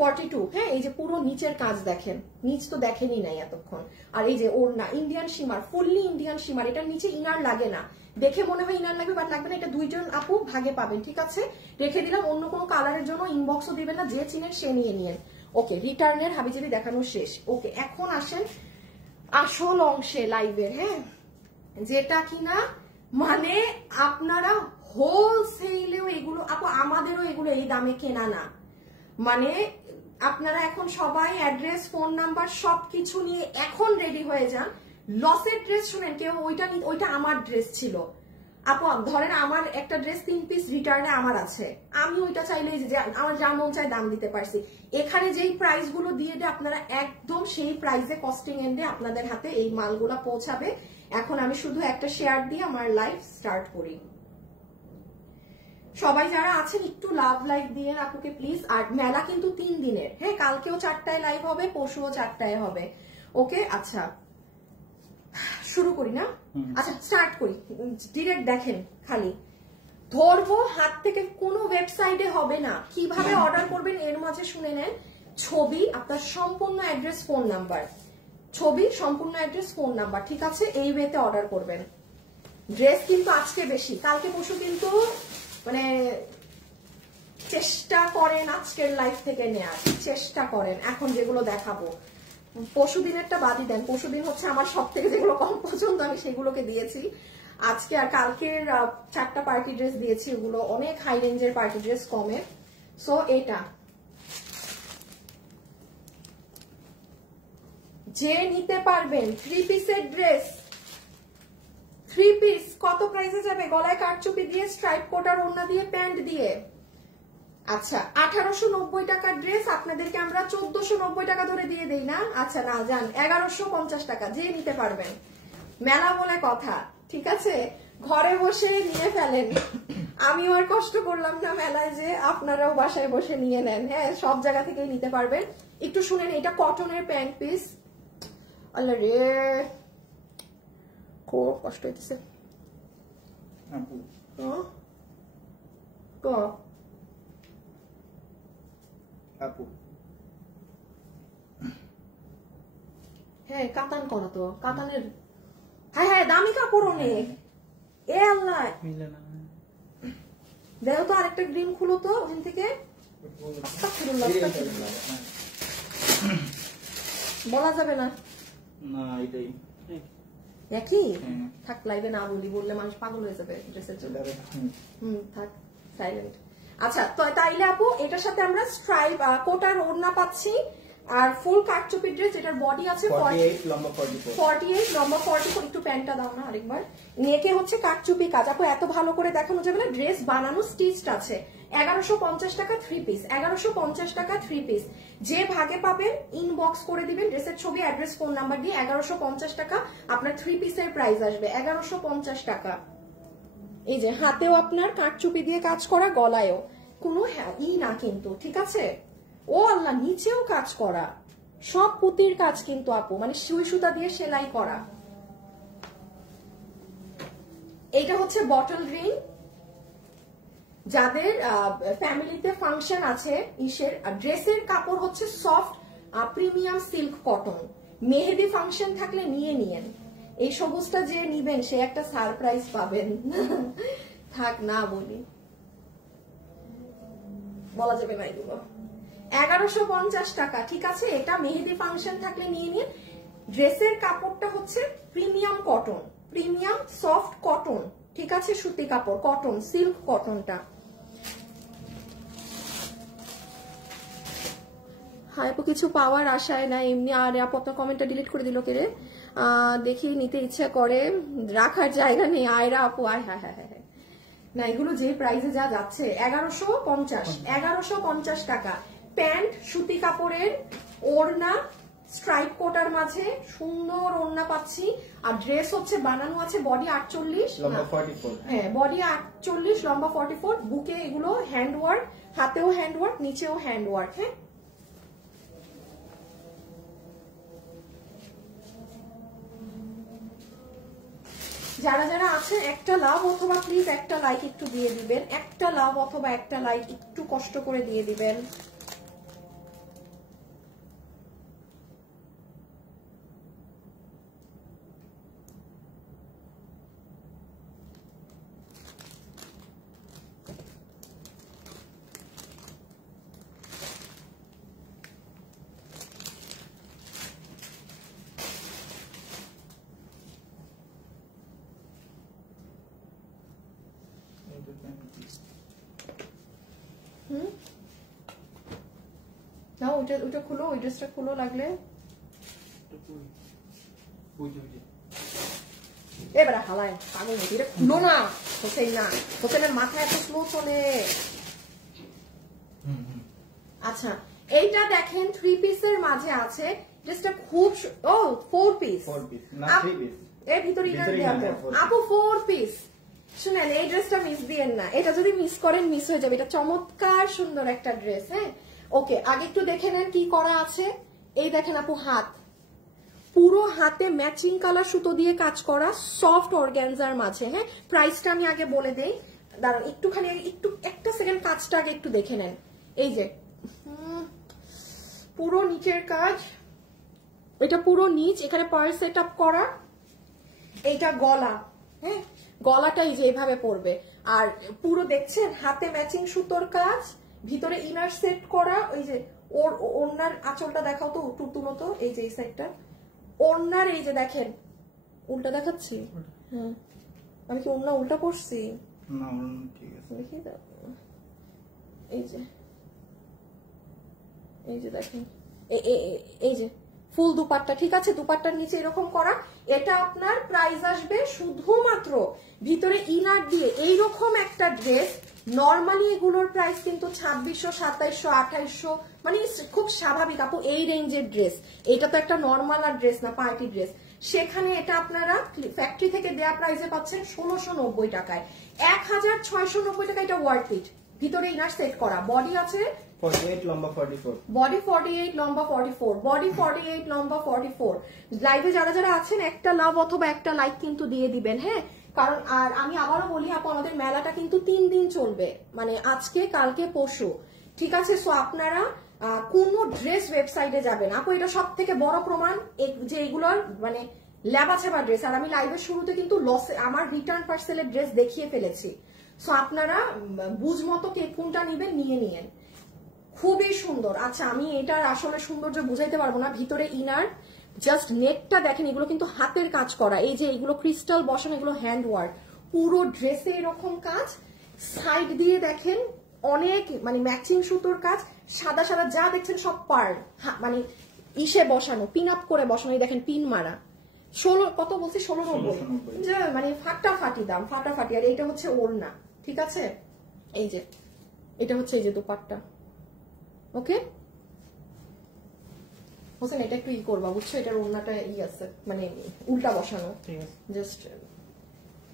42, হ্যাঁ। এই যে পুরো নিচের কাজ দেখেন, নিচ তো দেখেনি নাই এতক্ষণ। আর এই যে ওড়না ইন্ডিয়ান সীমার, ফুললি ইন্ডিয়ান সীমার, এটার নিচে ইনার লাগে না, দেখে মনে হয় ইনার লাগবে বাট লাগবে না। এটা দুইজন আপু ভাগে পাবেন, ঠিক আছে, রেখে দিলাম। অন্য কোনো কালারের জন্য ইনবক্সও দিবেন না, যে চিনেন সে নিয়ে নিয়েন। ওকে, রিটার্নের হাবিজাবি দেখানো শেষ। ওকে, এখন আসেন আসল অংশে লাইভের, হ্যাঁ, যেটা কিনা মানে আপনারা হোলসেলেও এগুলো আপু, আমাদেরও এগুলো এই দামে কেনা না, মানে আপনারা এখন সবাই অ্যাড্রেস, ফোন নাম্বার সবকিছু নিয়ে এখন রেডি হয়ে যান। লসের ড্রেস শুনেন কেউ, ওইটা আমার ড্রেস ছিল আপু, ধরেন আমার একটা ড্রেস 3 পিস রিটার্নে আমার আছে, আমি ওইটা চাইলে যে আমার যা মন চাই দাম দিতে পারছি। এখানে যেই প্রাইস গুলো দিয়ে দেয় আপনারা একদম সেই প্রাইসে কস্টিং এন্ডে আপনাদের হাতে এই মালগুলা পৌঁছাবে। এখন আমি শুধু একটা শেয়ার দিয়ে আমার লাইভ স্টার্ট করি। সবাই যারা আছেন একটু লাভ লাইক দিয়ে আপুকে প্লিজ। আর মেলা কিন্তু 3 দিনের, হ্যাঁ, কালকেও 4টায় লাইভ হবে, পরশুও 4টায় হবে। ওকে, আচ্ছা শুরু করি না? আচ্ছা স্টার্ট করি, ডিরেক্ট দেখেন, খালি ধরবো হাত থেকে, কোনো ওয়েবসাইটে হবে না। কিভাবে অর্ডার করবেন এর মাঝে শুনে নেন। ছবি, আপনার সম্পূর্ণ অ্যাড্রেস, ফোন নাম্বার, ছবি, সম্পূর্ণ অ্যাড্রেস, ফোন নাম্বার, ঠিক আছে? এই ওয়েতে অর্ডার করবেন। ড্রেস কিন্তু আজকে বেশি, কালকে পরশু কিন্তু মানে চেষ্টা করেন আজকের লাইফ থেকে নেয়ার, চেষ্টা করেন। এখন যেগুলো দেখাবো, পরশু দিনেরটা বাদই দেন, পরশু দিন হচ্ছে আমার সব থেকে যেগুলো কম পছন্দ আমি সেগুলোকে দিয়েছি। আজকে আর কালকের 4টা পার্টি ড্রেস দিয়েছি, ওগুলো অনেক হাই রেঞ্জের পার্টি ড্রেস, কমে। সো এটা যে নিতে পারবেন 3 পিসের ড্রেস, 3 পিস কত প্রাইসে যাবে? গলায় কারচুপি দিয়ে, স্ট্রাইপ কোট আর ওড়না দিয়ে, প্যান্ট দিয়ে। আচ্ছা 1890 টাকার ড্রেস আপনাদেরকে আমরা 1490 টাকা ধরে দিয়ে দেই না? আচ্ছা না যান, 1150 টাকা, যে নিতে পারবেন। মেলা বলে কথা, ঠিক আছে? ঘরে বসে নিয়ে ফেলেন, আমিও আর কষ্ট করলাম না মেলায়, যে আপনারাও বাসায় বসে নিয়ে নেন। হ্যাঁ, সব জায়গা থেকেই নিতে পারবেন। একটু শুনেন, এটা কটনের প্যান্ট পিস। আল্লাহ রে, খুব কষ্ট হইতেছে। হ্যাঁ, কাতান করা তো, কাতানের। হ্যাঁ হ্যাঁ, দামি কাপড় অনেক। এ আল্লাহ, দেখো তো আরেকটা গ্রিন খুলো তো ওখান থেকে। বলা যাবে না, একই থাক, লাইভে না বলি, বললে মানুষ পাগল হয়ে যাবে ড্রেসের জন্য। থাক সাইলেন্ট। আচ্ছা তো তাইলে আপু এটার সাথে আমরা স্ট্রাইপ কোটার ওড়না পাচ্ছি, আর ফুল কাটচুপি ড্রেস, যেটার বডি আছে 48 লম্বা 44, 48 লম্বা 44। একটু প্যান্টটা দাও না আরেকবার। নেকে হচ্ছে কাটচুপি কাজ। আপু এত ভালো করে দেখানো যাবে না, ড্রেস বানানো স্টিচড আছে। 1150 টাকা 3 পিস, 1150 টাকা 3 পিস। যে ভাগে পাবেন ইনবক্স করে দিবেন ড্রেসের ছবি, অ্যাড্রেস, ফোন নাম্বার দিয়ে। 1150 টাকা আপনার 3 পিসের প্রাইস আসবে, 1150 টাকা। এই যে হাতেও আপনার কাটচুপি দিয়ে কাজ করা, গলায়ও কোনো না কিন্তু, ঠিক আছে? ও আল্লাহ, নিচেও কাজ করা, সব পুতির কাজ কিন্তু আপু, মানে সুই সুতা দিয়ে সেলাই করা। এইটা হচ্ছে বটল গ্রিন। যাদের ফ্যামিলিতে ফাংশন আছে, ইসের ড্রেসের কাপড় হচ্ছে সফট প্রিমিয়াম সিল্ক কটন। মেহেদি ফাংশন থাকলে নিয়ে নিয়েন। এই সবুজটা যে নিবেন সে একটা সারপ্রাইজ পাবেন। থাক না বলি, বলা যাবে না এগুলো। 1150 টাকা, ঠিক আছে? এটা মেহেদি ফাংশন থাকলে নিয়ে নিন। ড্রেসের কাপড়টা হচ্ছে premium cotton, premium soft cotton, ঠিক আছে? সুতি কাপড়, কটন, সিল্ক কটনটা। হ্যাঁ আপু, কিছু পাওয়ার আশায় না, এমনি। আর আপু আপনার কমেন্টটা ডিলিট করে দিল কেরে? দেখি নিতে ইচ্ছা করে, রাখার জায়গা নেই। আয়রা আপু, আয় হ্যাঁ হ্যাঁ হ্যাঁ না, এগুলো যে প্রাইসে যা যাচ্ছে, 1150 টাকা। প্যান্ট সুতি কাপড়ের, ওড়না স্ট্রাইপ কোটার মাঝে সুন্দর ওড়না পাচ্ছি। আর ড্রেস হচ্ছে বানানো আছে, বডি 48 লম্বা 44, হ্যাঁ বডি 48 লম্বা 44। বুকে এগুলো হ্যান্ড ওয়ার্ক, হাতেও হ্যান্ড ওয়ার্ক, নিচেও হ্যান্ড ওয়ার্ক। হ্যাঁ, যারা যারা আছে একটা লাভ অথবা প্লিজ একটা লাইক একটু দিয়ে দিবেন, একটা লাভ অথবা একটা লাইক একটু কষ্ট করে দিয়ে দিবেন। নাও ওইটা খুলো, ওই ড্রেসটা খুলো লাগলে। এবারে হালায় পাগল নাকি, এটা খুলো না হোসেন, না হোসেনের মাথায় এত স্লো চলে। আচ্ছা এইটা দেখেন 3 পিসের মাঝে আছে, ড্রেসটা খুব ও 4 পিস, না 3 পিস এর ভিতরে ইনার দেওয়া আপু 4 পিস। শুনেন এই ড্রেসটা মিস দিয়েন না, এটা যদি মিস করেন মিস হয়ে যাবে, এটা চমৎকার সুন্দর একটা ড্রেস। হ্যাঁ ওকে, আগে একটু দেখে নেন কি করা আছে। এই দেখেন আপু হাত, পুরো হাতে ম্যাচিং কালার সুতো দিয়ে কাজ করা, সফট অর্গানজার মাঝে। হ্যাঁ প্রাইসটা আমি আগে বলে দেই, দাঁড়ান একটুখানি, একটু একটা সেকেন্ড কাজটা আগে একটু দেখে নেন। এই যে পুরো নিচের কাজ, এটা পুরো নিচ, এখানে পার সেট আপ করা, এইটা গলা। হ্যাঁ গলাটা এই যে এইভাবে পড়বে, আর পুরো দেখছেন হাতে ম্যাচিং সুতোর কাজ, ভিতরে ইনার সেট করা। ওই যে ওড়নার আঁচলটা দেখাও তো তুলো তো, এই যে এই সাইডটা ওড়নার, এই যে দেখেন উল্টা দেখাচ্ছি। হ্যাঁ আমি কি ওড়না উল্টা পড়ছি? না ঠিক আছে, দেখি দাও, এই যে দেখেন এই যে ফুল দুপাট্টা, ঠিক আছে, দুপাট্টার নিচে এরকম করা। এটা আপনার প্রাইস আসবে শুধুমাত্র ভিতরে ইনার দিয়ে এইরকম একটা ড্রেস। নর্মালি এগুলোর প্রাইস কিন্তু 2600, 2700, 2800, মানে খুব স্বাভাবিক আপু এই রেঞ্জের ড্রেস। এটা তো একটা নর্মাল আর ড্রেস না, পার্টি ড্রেস। সেখানে এটা আপনারা ফ্যাক্টরি থেকে দেয়া প্রাইসে পাচ্ছেন 1690 টাকায়, 1690 টাকা। এটা ওয়ার্থ ইট। ভিতরে ইনার সেট করা, বডি আছে 48 লম্বা 44, বডি 48 লম্বা 44, বডি 48 লম্বা 44। লাইভে যারা যারা আছেন একটা লাভ অথবা একটা লাইক কিন্তু দিয়ে দিবেন। হ্যাঁ কারণ আর আমি আবারও বলি আপু, আমাদের মেলাটা কিন্তু 3 দিন চলবে, মানে আজকে কালকে পরশু, ঠিক আছে। সো আপনারা কোনো ড্রেস ওয়েবসাইটে যাবেন আপু, এটা সব থেকে বড় প্রমাণ যে এগুলোর মানে ল্যাবা ছাবা ড্রেস। আর আমি লাইভের শুরুতে কিন্তু লসে আমার রিটার্ন পার্সেলের ড্রেস দেখিয়ে ফেলেছি। সো আপনারা বুঝমতো কে কোনটা নিবেন নিয়ে নিয়েন, খুবই সুন্দর। আচ্ছা আমি এটার আসলে সৌন্দর্য বুঝাইতে পারবো না। ভিতরে ইনার, জাস্ট নেকটা দেখেন, এগুলো কিন্তু হাতের কাজ করা, এই যে এগুলো ক্রিস্টাল বসানো, এগুলো হ্যান্ড ওয়ার্ক, পুরো ড্রেসে এরকম কাজ। সাইড দিয়ে দেখেন অনেক মানে ম্যাচিং সুতোর কাজ, সাদা সাদা যা দেখছেন সব পার্ল, মানে ইসে বসানো, পিন আপ করে বসানো। এই দেখেন পিন মারা, 16 কত বলছি 1690, মানে ফাটাফাটি দাম, ফাটাফাটি। আর এইটা হচ্ছে ওড়না, ঠিক আছে। এই যে এটা হচ্ছে এই যে দুপাট্টা। ওকে হোসেন এটা একটু করবা বুঝছো, এটার ওড়নাটা আছে মানে উল্টা বসানো, জাস্ট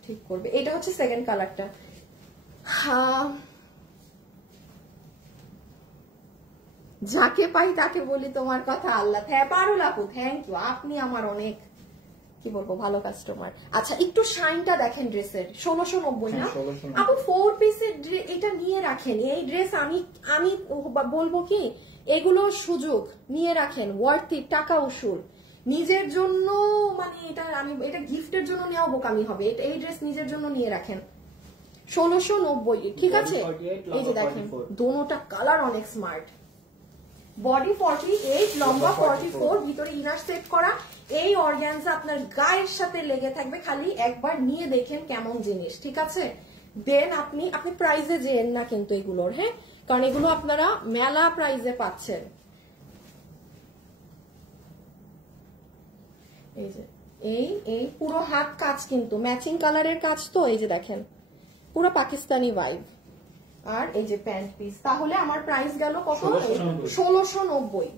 ঠিক করবে। এটা হচ্ছে সেকেন্ড কালারটা। হ্যাঁ যাকে পাই তাকে বলি তোমার কথা আল্লাহ। হ্যাঁ পারুল আপু থ্যাংক ইউ, আপনি আমার অনেক কি বলবো ভালো কাস্টমার। আচ্ছা একটু শাইনটা দেখেন ড্রেসের, 1690 না আপু 4 পিসের এটা নিয়ে রাখেন। এই ড্রেস আমি বলবো কি, এগুলো সুযোগ নিয়ে রাখেন, ওয়ার্থ ইট, টাকা উসুল নিজের জন্য। মানে এটা গিফটের জন্য নেওয়া বোকামি হবে। এই ড্রেস নিজের জন্য নিয়ে রাখেন, 1690, ঠিক আছে। এই যে দেখেন দোনোটা কালার অনেক স্মার্ট, বডি 48 লম্বা 44, ভিতরে ইনার সেট করা। এই অর্গানজা আপনার গায়ের সাথে লেগে থাকবে, খালি একবার নিয়ে দেখেন কেমন জিনিস, ঠিক আছে। দেন আপনি প্রাইজে যেন না কিন্তু এগুলোর, হ্যাঁ কারণ এগুলো আপনারা মেলা প্রাইজে পাচ্ছেন। এই যে এই পুরো হাত কাজ কিন্তু ম্যাচিং কালারের কাজ, তো এই যে দেখেন পুরো পাকিস্তানি ভাইব। আর এই যে প্যান্ট পিস, তাহলে আমার প্রাইস গেল কত, 1690।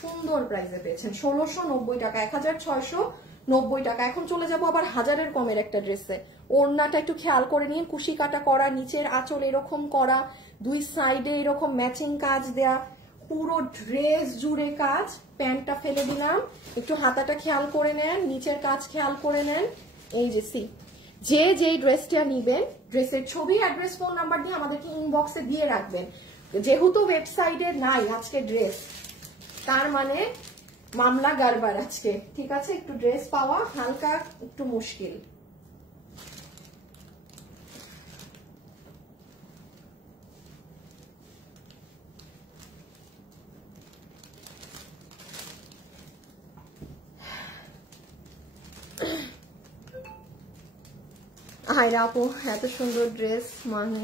সুন্দর প্রাইসে পেয়েছেন 1690 টাকা, 1690 টাকা। এখন চলে যাব আবার হাজারের কমের একটা ড্রেসে। ওড়নাটা একটু খেয়াল করে নিন, কুশি কাটা করা, নিচের আঁচল এরকম করা, দুই সাইডে এরকম ম্যাচিং কাজ দেয়া, পুরো ড্রেস জুড়ে কাজ। প্যান্টটা ফেলে দিলাম, একটু হাতাটা খেয়াল করে নেন, নিচের কাজ খেয়াল করে নেন। এই যে যেই ড্রেসটা নিবেন, ড্রেসের ছবি, অ্যাড্রেস, ফোন নাম্বার দিয়ে আমাদেরকে ইনবক্সে দিয়ে রাখবেন। যেহেতু ওয়েবসাইটে নাই আজকে ড্রেস, তার মানে মামলা গারবার আজকে, ঠিক আছে। একটু ড্রেস পাওয়া হালকা একটু মুশকিল। হায়রা আপু এত সুন্দর ড্রেস মানে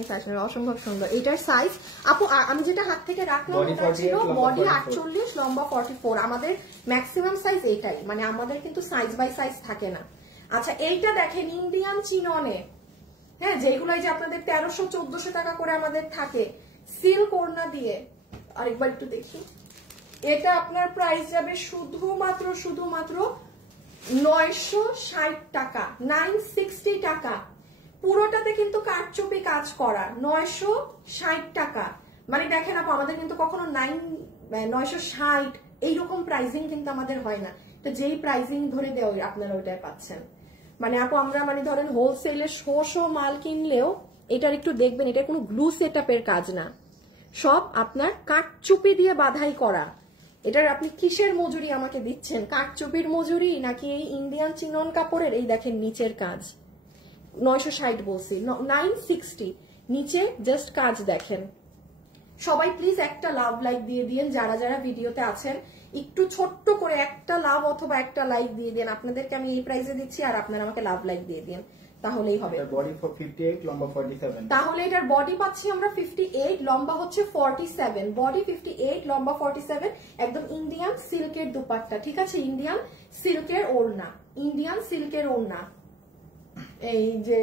অসম্ভব সুন্দর। এটার সাইজ আপু আমি যেটা হাত থেকে রাখলাম ওটা ছিল বডি 48 লম্বা 44। আমাদের ম্যাক্সিমাম সাইজ এইটাই, মানে আমাদের কিন্তু সাইজ বাই সাইজ থাকে না। আচ্ছা এইটা দেখেন ইন্ডিয়ান চিননে, হ্যাঁ যেগুলো যে আপনাদের 1300-1400 টাকা করে আমাদের থাকে সিল্ক ওড়না দিয়ে। আরেকবার একটু দেখি, এটা আপনার প্রাইস যাবে শুধুমাত্র 960 টাকা, 960 টাকা। পুরোটাতে কিন্তু কারচুপি কাজ করা, 960 টাকা। মানে দেখেন আপু আমাদের কিন্তু কখনো 960 এইরকম প্রাইসিং কিন্তু আমাদের হয় না। তো যেই প্রাইসিং ধরে দেওয়া আপনারা ওইটাই পাচ্ছেন। মানে আপু আমরা মানে ধরেন হোলসেলে 100 মাল কিনলেও এটার একটু দেখবেন, এটা কোনো গ্লু সেটআপের কাজ না, সব আপনার কাঠচুপি দিয়ে বাধাই করা। এটার আপনি কিসের মজুরি আমাকে দিচ্ছেন, কাঠচুপির মজুরি নাকি এই ইন্ডিয়ান চিনন কাপড়ের? এই দেখেন নিচের কাজ 960 বলছি, 960 নিচে জাস্ট কাজ দেখেন। সবাই প্লিজ একটা লাভ লাইক দিয়ে দিন, যারা যারা ভিডিওতে আছেন একটু ছোট্ট করে একটা লাভ অথবা একটা লাইক দিয়ে দেন। আপনাদেরকে আমি এই প্রাইসে দিচ্ছি আর আপনারা আমাকে লাভ লাইক দিয়ে দিন, তাহলেই হবে। বডি 58 লম্বা 47, তাহলে এটার বডি পাচ্ছি আমরা 58, লম্বা হচ্ছে 47, বডি 58 লম্বা 47। একদম ইন্ডিয়ান সিল্কের দুপাট্টা, ঠিক আছে, ইন্ডিয়ান সিল্কের ওড়না, ইন্ডিয়ান সিল্কের ওড়না। এই যে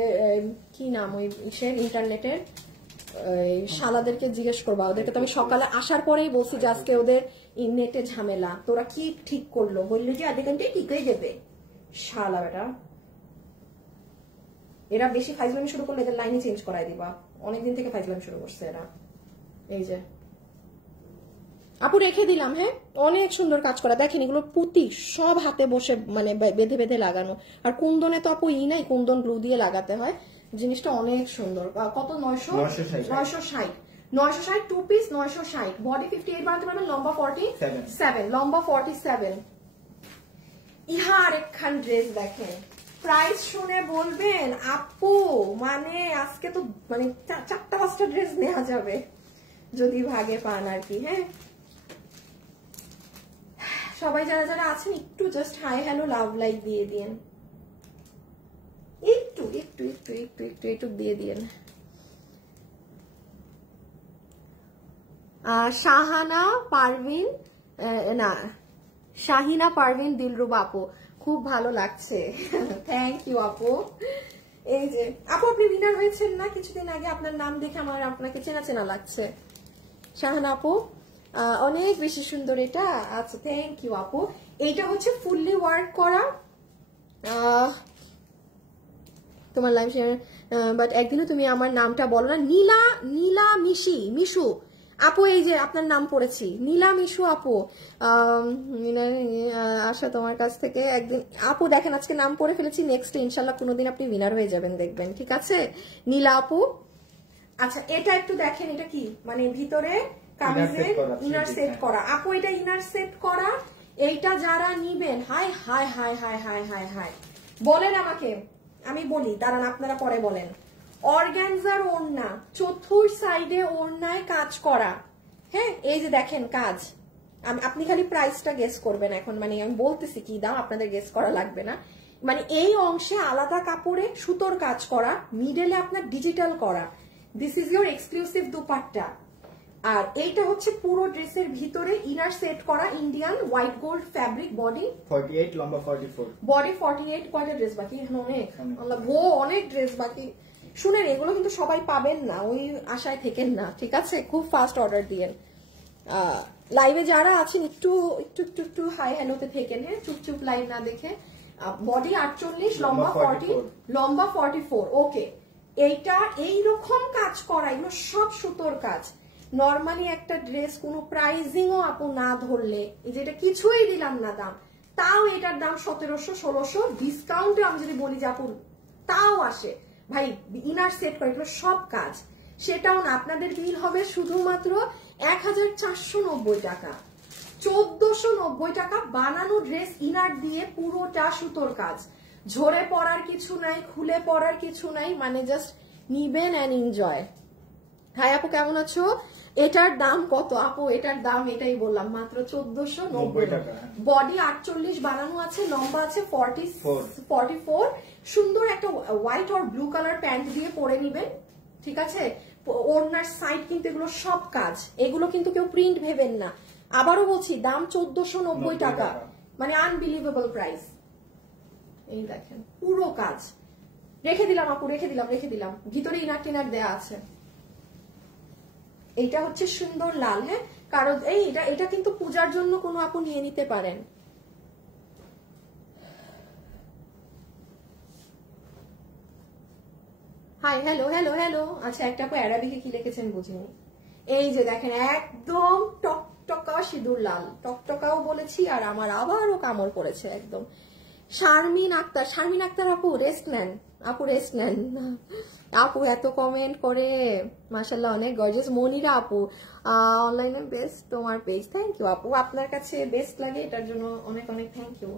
কি নাম ওই ইন্টারনেটের শালাদেরকে জিজ্ঞেস করবা, ওদেরকে তো আমি সকালে আসার পরেই বলছি যে আজকে ওদের নেটে ঝামেলা, তোরা কি ঠিক করলো, বললো যে আধা ঘন্টায় ঠিক হয়ে যাবে। শালা বেটা, এরা বেশি ফাইজলামি শুরু করলে এদের লাইনে চেঞ্জ করাই দিবা, অনেকদিন থেকে ফাইজলামি শুরু করছে এরা। এই যে আপু রেখে দিলাম, হ্যাঁ অনেক সুন্দর কাজ করা, দেখেন এগুলো পুঁতি সব হাতে বসে মানে বেঁধে বেঁধে লাগানো। আর কুন্দনে তো আপু নাই, কুন্দন গ্লু দিয়ে লাগাতে হয়। জিনিসটা অনেক সুন্দর। কত? 960 টু পিস 960, বডি 58 বানাতে পারবেন, লম্বা 47, লম্বা 47। ইহা আরেকখান ড্রেস দেখেন, প্রাইস শুনে বলবেন আপু মানে আজকে তো মানে 4-5টা ড্রেস নেওয়া যাবে যদি ভাগে পান আর কি। হ্যাঁ সবাই যারা যারা আছেন একটু just hi hello love like দিয়ে দিন, একটু একটু একটু একটু একটু একটু দিয়ে দিন। শাহিনা পারভিন দিলরুবা আপু, খুব ভালো লাগছে, থ্যাংক ইউ আপু। এই যে আপু আপনি উইনার হয়েছেন না কিছুদিন আগে, আপনার নাম দেখে আমার আপনাকে চেনা চেনা লাগছে। শাহানা আপু অনেক বেশি সুন্দর এটা। আচ্ছা থ্যাংক ইউ আপু। এইটা হচ্ছে ফুললি ওয়ার্ক করা, তোমার লাইভ শেয়ার, বাট একদিনও তুমি আমার নামটা বলো না। নীলা মিশু আপু, এই যে আপনার নাম পড়েছি, নীলা মিশু আপু। আশা তোমার কাছ থেকে একদিন আপু দেখেন আজকে নাম পড়ে ফেলেছি, নেক্সট ইনশাল্লাহ কোনোদিন আপনি উইনার হয়ে যাবেন, দেখবেন, ঠিক আছে নীলা আপু। আচ্ছা এটা একটু দেখেন, এটা কি মানে ভিতরে কামিজের ইনার সেট করা আপু, এটা ইনার সেট করা। এইটা যারা নিবেন high high high high high high high বলেন আমাকে, আমি বলি দাঁড়ান আপনারা পরে বলেন। অর্গানজার ওড়না, চতুর সাইডে ওড়নায় কাজ করা, হ্যাঁ এই যে দেখেন কাজ। আপনি খালি প্রাইসটা গেস করবেন এখন, মানে আমি বলতেছি কি দাম, আপনাদের গেস করা লাগবে না। মানে এই অংশে আলাদা কাপড়ে সুতোর কাজ করা, মিডলে আপনার ডিজিটাল করা। This is your exclusive dupatta. আর এইটা হচ্ছে পুরো ড্রেসের ভিতরে ইনার সেট করা, Indian white gold fabric, body 48 লম্বা 44, বডি 48। কয়টা ড্রেস বাকি? অনেক, আল্লাহ গো অনেক ড্রেস বাকি। শুনেন এগুলো কিন্তু সবাই পাবেন না, ওই আশায় থেকেন না, ঠিক আছে, খুব ফাস্ট অর্ডার দিয়েন। লাইভে যারা আছেন একটু একটু একটু একটু হাই হ্যালোতে থেকেন, হ্যাঁ চুপচুপ লাইভ না দেখে। বডি 48 লম্বা 40 লম্বা 44। ওকে এইটা এইরকম কাজ করা, এগুলো সব সুতোর কাজ। নর্মালি একটা ড্রেস কোনো প্রাইজিংও আপু না ধরলে, এই যেটা কিছুই দিলাম না দাম, তাও এটার দাম 1700-1600, ডিসকাউন্টে আমি যদি বলি যে আপু তাও আসে ভাই। ইনার সেট করে এগুলো সব কাজ, সেটাও না, আপনাদের বিল হবে শুধুমাত্র 1490 টাকা, 1490 টাকা। বানানো ড্রেস ইনার দিয়ে পুরোটা সুতোর কাজ, ঝরে পড়ার কিছু নাই, খুলে পড়ার কিছু নাই, মানে জাস্ট নিবেন এন্ড এনজয়। হাই আপু কেমন আছো? এটার দাম কত আপু? এটার দাম এটাই বললাম মাত্র 1490 টাকা। বডি 48 বানানো আছে, লম্বা আছে 44, সুন্দর একটা হোয়াইট আর ব্লু কালার প্যান্ট দিয়ে পরে নিবেন, ঠিক আছে। ওড়নার সাইড কিন্তু এগুলো সব কাজ, এগুলো কিন্তু কেউ প্রিন্ট ভেবেন না। আবারও বলছি দাম 1490 টাকা, মানে আনবিলিভেবল প্রাইস। এই দেখেন পুরো কাজ, রেখে দিলাম আপু, রেখে দিলাম ভিতরে ইনার টিনার দেয়া আছে। এইটা হচ্ছে সুন্দর লাল, হ্যাঁ, কারণ এটা কিন্তু পূজার জন্য কোনো আপু নিয়ে নিতে পারেন। Hi, hello hello hello. আচ্ছা, একটা আপু অ্যারাবিকে কি লিখেছেন বুঝিনি। এই যে দেখেন একদম টকটকা সিঁদুর লাল, টকটকাও বলেছি আর আমার আবারও কামড় পড়েছে একদম। শারমিন আক্তার আপু রেস্ট নেন, আপু এত কমেন্ট করে মাশাআল্লাহ, অনেক গর্জিয়াস। মনিরা আপু অনলাইনে বেস্ট তোমার পেজ, থ্যাংক ইউ আপু, আপনার কাছে বেস্ট লাগে এটার জন্য অনেক অনেক থ্যাংক ইউ।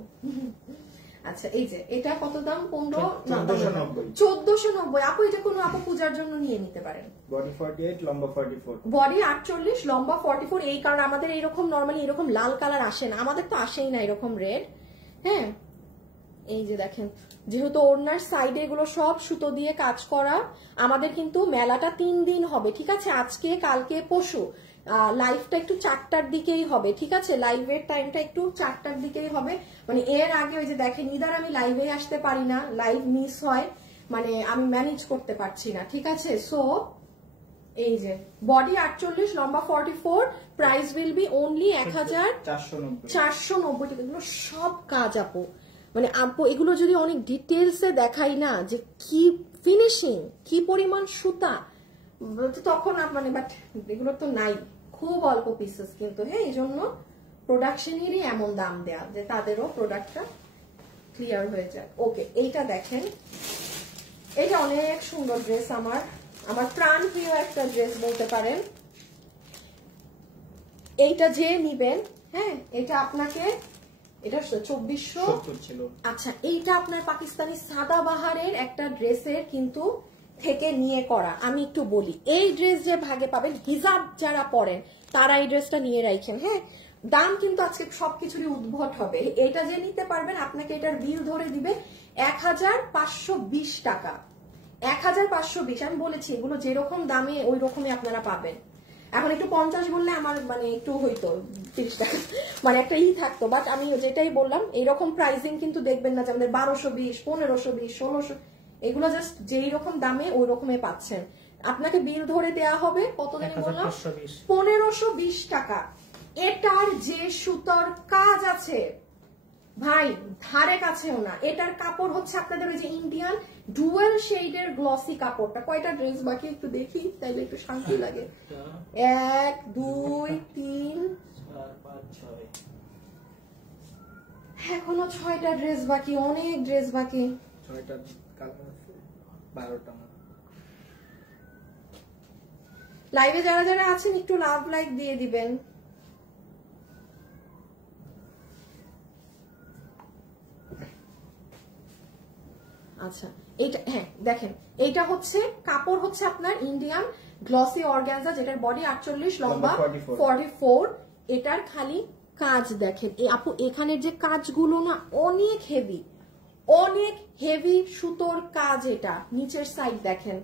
আচ্ছা, এই যে এটা কত দাম? 1490 আপু, এটা কোনো আপু পূজার জন্য নিয়ে নিতে পারেন। বডি 48 লম্বা 44, বডি 48 লম্বা 44। এই কারণে আমাদের এরকম নরমালি এরকম লাল কালার আসে না, আমাদের তো আসেই না এরকম রেড, হ্যাঁ। এই যে দেখেন, যেহেতু ওড়নার সাইডে এগুলো সব সুতো দিয়ে কাজ করা, আমাদের কিন্তু মেলাটা 3 দিন হবে, ঠিক আছে, আজকে কালকে পরশু। লাইভটা একটু 4টার দিকেই হবে, ঠিক আছে, লাইভের টাইমটা একটু 4টার দিকেই হবে, মানে এর আগে ওই যে দেখেন ইদার আমি লাইভে আসতে পারি না, লাইভ মিস হয়, মানে আমি ম্যানেজ করতে পারছি না, ঠিক আছে। সো এই যে বডি 48 লম্বা 44, প্রাইস উইল বি অনলি 1490 টাকা। এগুলো সব কাজ আপু, মানে আপু এগুলো যদি অনেক ডিটেলসে দেখাই না যে কি ফিনিশিং, কি পরিমাণ সুতা, তখন মানে বাট এগুলো তো নাই, খুব অল্প পিসেস কিন্তু, হ্যাঁ, এই জন্য প্রোডাকশনেরই এমন দাম দেয়া যে তাদেরও প্রোডাক্টটা ক্লিয়ার হয়ে যায়। ওকে, এইটা দেখেন, এটা অনেক সুন্দর ড্রেস, আমার প্রাণ প্রিয় একটা ড্রেস বলতে পারেন। এইটা যে নিবেন, হ্যাঁ, এটা আপনাকে, এটা 2470 ছিল। আচ্ছা, এইটা আপনার পাকিস্তানি সাদাবাহারের একটা ড্রেসের কিন্তু থেকে নিয়ে করা। আমি একটু বলি, এই ড্রেস যে ভাগে পাবেন, হিজাব যারা পরেন তারা এই ড্রেসটা নিয়ে রাখেন, হ্যাঁ। দাম কিন্তু আজকে সবকিছুরই উদ্ভট হবে। এটা যে নিতে পারবেন, আপনাকে এটার বিল ধরে দিবে 1520 টাকা, 1520। আমি বলেছি এগুলো যেরকম দামে ওই রকমই আপনারা পাবেন। এখন একটু 50 বললে আমার মানে একটু হইতো 30 টাকা, মানে একটা থাকতো, বাট আমি যেটাই বললাম এইরকম প্রাইসিং কিন্তু দেখবেন না যে আমাদের 1220, 1520, 1600, এগুলো জাস্ট যেই রকম দামে ওই রকমে পাচ্ছেন। আপনাকে বিল ধরে দেয়া হবে কত জানি বললাম, 1520 টাকা। এটার যে সুতার কাজ আছে ভাই, ধারে কাছেও না। এটার কাপড় হচ্ছে আপনাদের ওই যে ইন্ডিয়ান ডুয়েল শেডের গ্লসি কাপড়টা। কয়টা ড্রেস বাকি একটু দেখি, তাইলে একটু শান্তি লাগে। 1 2 3 4 5 6, এখনো 6টা ড্রেস বাকি, অনেক ড্রেস বাকি। 6টা কালার আছে, 12টা। লাইভে যারা যারা আছেন একটু লাভ লাইক দিয়ে দিবেন। আচ্ছা, এইটা, হ্যাঁ দেখেন, এইটা হচ্ছে কাপড় হচ্ছে আপনার ইন্ডিয়ান গ্লসি অর্গানজা, যেটার বডি 48 লম্বা 44। এটার খালি কাজ দেখেন এই আপু, এখানের যে কাজগুলো না অনেক হেভি, অনেক হেভি সুতোর কাজ। এটা নিচের সাইড দেখেন,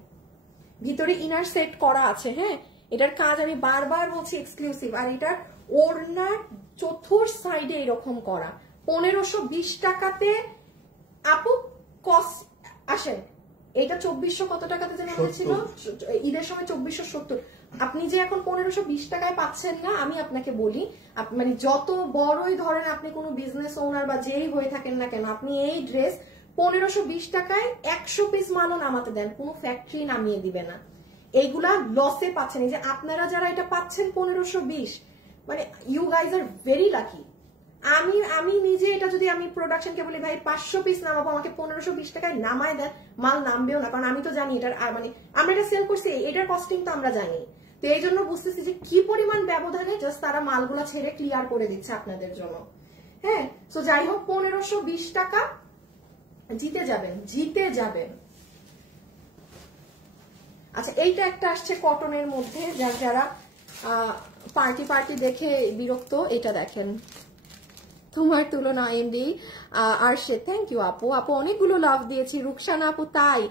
ভিতরে ইনার সেট করা আছে, হ্যাঁ। এটার কাজ আমি বারবার বলছি এক্সক্লুসিভ। আর এটার ওড়নার চতুর্থ সাইডে এরকম করা। 1520 টাকাতে আপু কস্ট আসেন। এটা 2400 কত টাকাতে যেন হয়েছিল ঈদের সময়, 2470। আপনি যে এখন 1520 টাকায় পাচ্ছেন না, আমি আপনাকে বলি, মানে যত বড়ই ধরেন আপনি কোনো বিজনেস ওনার বা যেই হয়ে থাকেন না কেন, আপনি এই ড্রেস 1520 টাকায় 100 পিস মালও নামাতে দেন, কোনো ফ্যাক্টরি নামিয়ে দিবে না। এইগুলা লসে পাচ্ছেন। এই যে আপনারা যারা এটা পাচ্ছেন 1520, মানে you guys are very lucky. আমি নিজে এটা যদি আমি প্রোডাকশনকে বলি ভাই 500 পিস নামাবো, আমাকে 1520 টাকায় নামায় দেয়, মাল নামবেও না, কারণ আমি তো জানি এটার, মানে আমরা এটা সেল করছি, এটার কস্টিং তো আমরা জানি। তো এই জন্য বুঝতেছি যে কি পরিমাণ ব্যবধানে জাস্ট তারা মালগুলা ছেড়ে ক্লিয়ার করে দিচ্ছে আপনাদের জন্য, হ্যাঁ। তো যাই হোক, 1520 টাকা জিতে যাবেন। আচ্ছা, এইটা একটা আসছে কটনের মধ্যে, যারা পার্টি দেখে বিরক্ত, এটা দেখেন, তোমার তুলনা এমডি আর সে থ্যাংক ইউ আপু। আপু অনেকগুলো লাভ দিয়েছি। রুকসানা আপু তাই,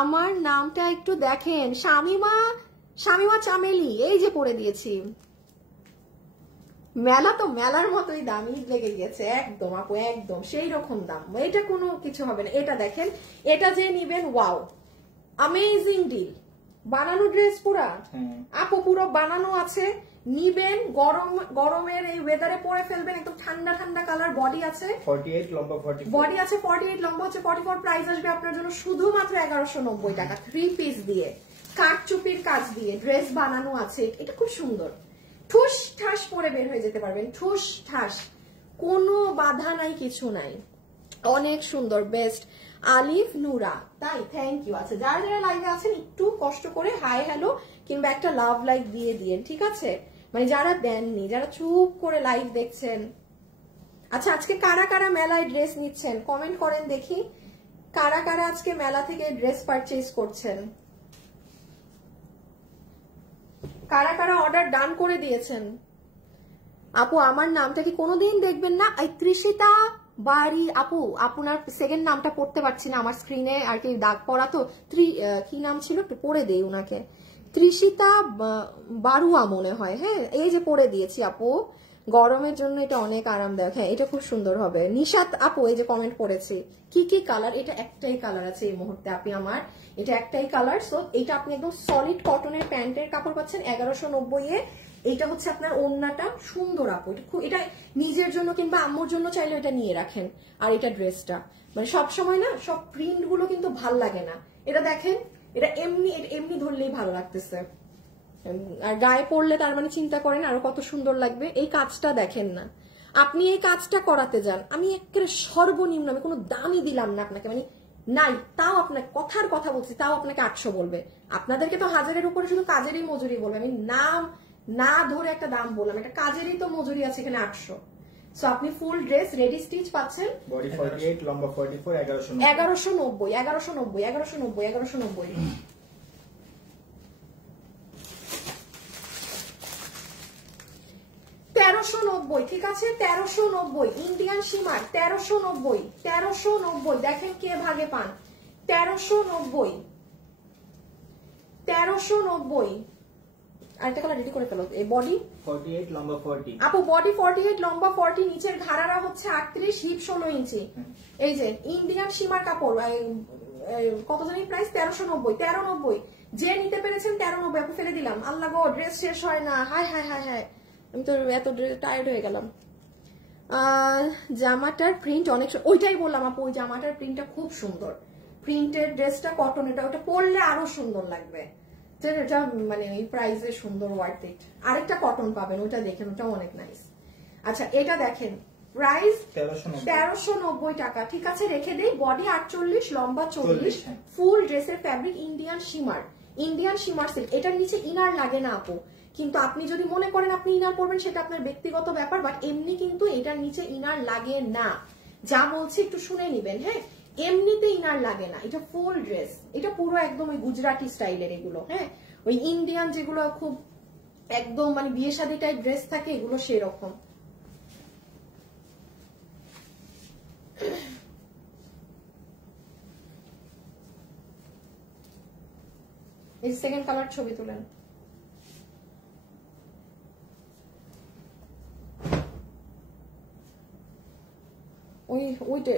আমার নামটা একটু দেখেন, শামিমা চামেলি, এই যে পরে দিয়েছি। মেলা তো মেলার মতোই দাম, ঈদ লেগে গেছে একদম আপু, একদম সেই রকম দাম, এটা কোনো কিছু হবে না। এটা দেখেন, এটা যে নিবেন, ওয়াও অ্যামেজিং ডিল। বানানো ড্রেস পুরা আপু, পুরো বানানো আছে, নিবেন, গরমের এই ওয়েদারে পরে ফেলবেন, একদম ঠান্ডা ঠান্ডা কালার। বডি আছে 48 লম্বা 44, বডি আছে 48, লম্বা হচ্ছে 44। প্রাইস আসবে আপনার জন্য শুধুমাত্র 1190 টাকা। 3 পিস দিয়ে কাটচুপির কাজ দিয়ে ড্রেস বানানো আছে, এটা খুব সুন্দর। ঠুস ঠাস পরে বের হয়ে যেতে পারবেন, ঠুস ঠাস, কোনো বাধা নাই, কিছু নাই, অনেক সুন্দর। বেস্ট আলিফ নুরা, তাই থ্যাংক ইউ। আচ্ছা যারা যারা লাইভে আছেন একটু কষ্ট করে হাই হ্যালো কিংবা একটা লাভ লাইক দিয়ে দিয়েন, ঠিক আছে? মানে যারা দেননি, যারা চুপ করে লাইভ দেখছেন। আচ্ছা আজকে কারা কারা মেলায় ড্রেস নিচ্ছেন কমেন্ট করেন দেখি, কারা কারা আজকে মেলা থেকে ড্রেস পারচেজ করছেন, কারা কারা অর্ডার ডান করে দিয়েছেন। আপু আমার নামটা কি কোনোদিন দেখবেন না? এই তৃষিতা বাড়ি আপু, আপনার সেকেন্ড নামটা পড়তে পারছি না, আমার স্ক্রিনে আর কি দাগ পড়া তো। কি নাম ছিল একটু পড়ে দেই উনাকে, তৃষিতা বারুয়া মনে হয়। হ্যাঁ এই যে পড়ে দিয়েছি আপু, গরমের জন্য এটা অনেক আরামদায়ক। হ্যাঁ এটা খুব সুন্দর হবে। নিশাত আপু এই যে কমেন্ট করেছি, কি কি কালার, এটা একটাই কালার আছে এই মুহূর্তে আপনি আমার, এটা একটাই কালার। সো এটা আপনি একদম সলিড কটনের প্যান্টের কাপড় পাচ্ছেন 1190 এ। এটা হচ্ছে আপনার ওড়নাটা সুন্দর আপু, এটা নিজের জন্য কিংবা আম্মুর জন্য চাইলে এটা নিয়ে রাখেন। আর এটা ড্রেসটা মানে সব সময় না সব প্রিন্ট গুলো কিন্তু ভাল লাগে না, এটা দেখেন, এটা এমনি ধরলেই ভালো লাগতেছে, আর গায়ে পড়লে তার মানে চিন্তা করেন আরো কত সুন্দর লাগবে। এই কাজটা দেখেন না, আপনি এই কাজটা করাতে যান, আমি একেবারে সর্বনিম্ন, আমি কোনো দামই দিলাম না আপনাকে, মানে নাই, তাও আপনাকে কথার কথা বলছি, তাও আপনাকে 800 বলবে। আপনাদেরকে তো 1000-এর উপরে শুধু কাজেরই মজুরি বলবে, আমি নাম না ধরে একটা দাম বললাম, একটা কাজেরই তো মজুরি আছে এখানে 800। সো আপনি ফুল ড্রেস রেডি স্টিচ পাচ্ছেন, বডি 48 লম্বা 44, 1190 1190 1190 1190 1190। ঠিক আছে 1390 ইন্ডিয়ান সীমার 1390 1390। দেখেন কে ভাগে পান, 1390 1390। আরেকটা কালার রেডি করে ফেলো। এই বডি 48 লম্বা 40 আপু, বডি 48 লম্বা 40, নিচের ঘাড়ারা হচ্ছে 38, হিপ 16 ইঞ্চি। এই যে ইন্ডিয়ান সীমার কাপড়, কত জানি প্রাইস 1390 1390। যে নিতে পেরেছেন 1390 আপু ফেলে দিলাম। আল্লাহ গো ড্রেস শেষ হয় না, হাই হাই হাই হাই, আমি তো এত টায়ার্ড হয়ে গেলাম। জামাটার প্রিন্ট অনেক, ওইটাই বললাম আপু, ওই জামাটার প্রিন্টটা খুব সুন্দর, প্রিন্টের ড্রেসটা কটন, ওটা পরলে আরো সুন্দর লাগবে। এটা মানে এই প্রাইসে সুন্দর, ওয়ার্থ ইট। আরেকটা কটন পাবেন, ওটা দেখেন, ওটাও অনেক নাইস। আচ্ছা এটা দেখেন, প্রাইস 1390 টাকা। ঠিক আছে রেখে দেই। বডি 48 লম্বা 40, ফুল ড্রেসের ফ্যাব্রিক ইন্ডিয়ান শিমার সিল্ক। এটার নিচে ইনার লাগে না আপু, কিন্তু আপনি যদি মনে করেন আপনি ইনার পরবেন সেটা আপনার ব্যক্তিগত ব্যাপার, বাট এমনি কিন্তু এটার নিচে ইনার লাগে না। যা বলছি একটু শুনে নিবেন, হ্যাঁ এমনিতে ইনার লাগে না, এটা ফুল ড্রেস, এটা পুরো একদম ওই গুজরাটি স্টাইলের এগুলো, হ্যাঁ ওই ইন্ডিয়ান যেগুলো খুব একদম মানে বিয়ে শাদী টাইপ ড্রেস থাকে এগুলো সেরকম। এই সেকেন্ড কালার ছবি তুলেন।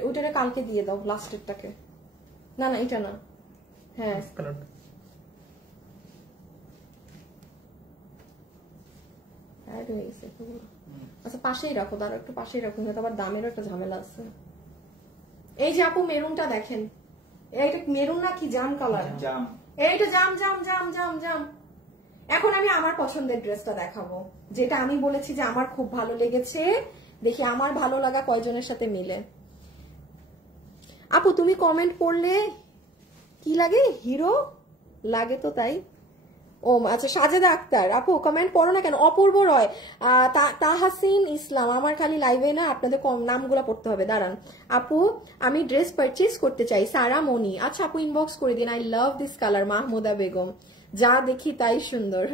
ওইটা কালকে দিয়ে দাও, লাস্টেরটাকে। না না এটা না, হ্যাঁ আচ্ছা পাশেই রাখো, তার একটু পাশেই রাখো, আবার দামেরও একটা ঝামেলা আছে। এই যে আপু মেরুনটা দেখেন, এইটা মেরুন না কি জাম কালার, এইটা জাম জাম জাম জাম জাম। এখন আমি আমার পছন্দের ড্রেসটা দেখাবো, যেটা আমি বলেছি যে আমার খুব ভালো লেগেছে, দেখি আমার ভালো লাগা কয়জনের সাথে মিলে। আপু তুমি কমেন্ট পড়লে কি লাগে, হিরো লাগে তো তাই। ও আচ্ছা সাজেদা আক্তার আপু কমেন্ট পড়ো না কেন। অপূর্ব রয়, তাহাসিন ইসলাম, আমার খালি লাইভে না আপনাদের নামগুলো পড়তে হবে, দাঁড়ান। আপু আমি ড্রেস পারচেজ করতে চাই, সারা মনি। আচ্ছা আপু ইনবক্স করে দিন। I love this colour, Mahmuda Begum, যা দেখি তাই সুন্দর।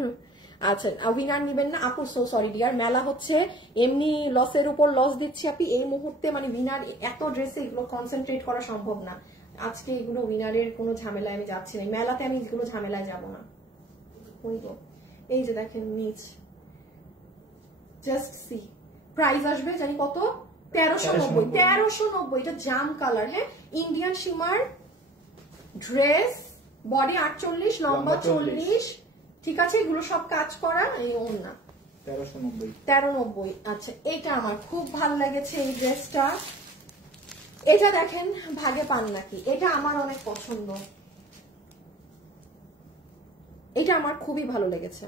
আচ্ছা উইনার নিবেন না আপু, সো সরি ডিয়ার, মেলা হচ্ছে এমনি লসের উপর লস দিচ্ছি আপনি এই মুহূর্তে, মানে উইনার এত ড্রেসে এগুলো কনসেন্ট্রেট করা সম্ভব না আজকে, এগুলো উইনারের কোনো ঝামেলায় আমি যাচ্ছি না, মেলাতে আমি এগুলো ঝামেলায় যাব না। এই যে দেখেন নিচ, জাস্ট সি, প্রাইস আসবে জানি কত, 1390, 1390, এটা জাম কালার, হ্যাঁ ইন্ডিয়ান শিমার ড্রেস, বডি 48, লম্বা 40, ঠিক আছে, এগুলো সব কাজ করা, এই ওড়না 1390। আচ্ছা এটা আমার খুব ভালো লেগেছে এই ড্রেসটা, এটা দেখেন ভাগে পান নাকি, এটা আমার অনেক পছন্দ, এটা আমার খুবই ভালো লেগেছে।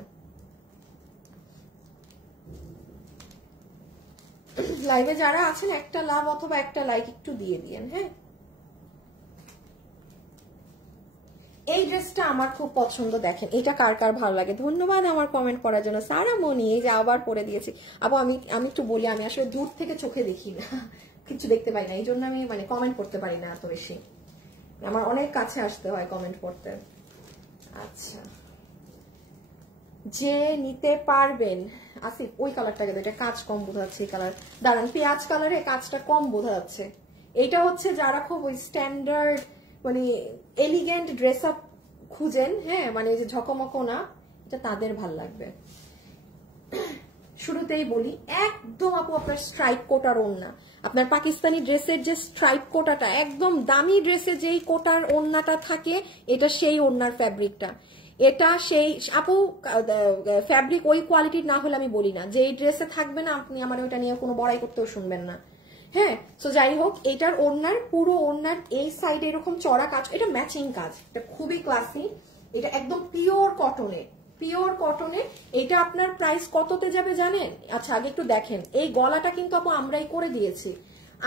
লাইভে যারা আছেন একটা লাভ অথবা একটা লাইক একটু দিয়ে দিয়েন, হ্যাঁ। এই ড্রেসটা আমার খুব পছন্দ, দেখেন এটা কার কার ভালো লাগে, ধন্যবাদ আমার কমেন্ট করার জন্য সারা মনি, এই যে আবার পরে দিয়েছি আপু। আমি একটু বলি, আমি আসলে দূর থেকে চোখে দেখি না, কিছু দেখতে পাই না, এই জন্য আমি মানে কমেন্ট করতে পারি না এত বেশি, আমার অনেক কাছে আসতে হয় কমেন্ট করতে। আচ্ছা যে নিতে পারবেন আসিফ, ওই কালারটাকে, এটা কাজ কম বোঝা যাচ্ছে, এই কালার দাঁড়ান, পেঁয়াজ কালারে কাজটা কম বোঝা যাচ্ছে, এটা হচ্ছে যারা খুব ওই স্ট্যান্ডার্ড মানে এলিগেন্ট ড্রেস আপ খুঁজেন, হ্যাঁ মানে যে ঝকমকো না, এটা তাদের ভাল লাগবে। শুরুতেই বলি একদম আপু আপনার স্ট্রাইপ কোটার ওড়না, আপনার পাকিস্তানি ড্রেসের যে স্ট্রাইপ কোটাটা একদম দামি ড্রেসে যেই কোটার ওড়নাটা থাকে, এটা সেই ওড়নার ফ্যাব্রিকটা, এটা সেই আপু ফ্যাব্রিক ওই কোয়ালিটির না হলে আমি বলি না যে এই ড্রেসে থাকবে না, আপনি আমার ওইটা নিয়ে কোনো বড়াই করতেও শুনবেন না, হ্যাঁ। তো যাই হোক, এটার ওড়নার পুরো ওড়নার এই সাইডে এরকম চড়া কাজ, এটা ম্যাচিং কাজ, এটা খুবই ক্লাসি, এটা একদম পিওর কটনে, পিওর কটনে। এটা আপনার প্রাইস কততে যাবে জানেন? আচ্ছা আগে একটু দেখেন, এই গলাটা কিন্তু আপু আমরাই করে দিয়েছি,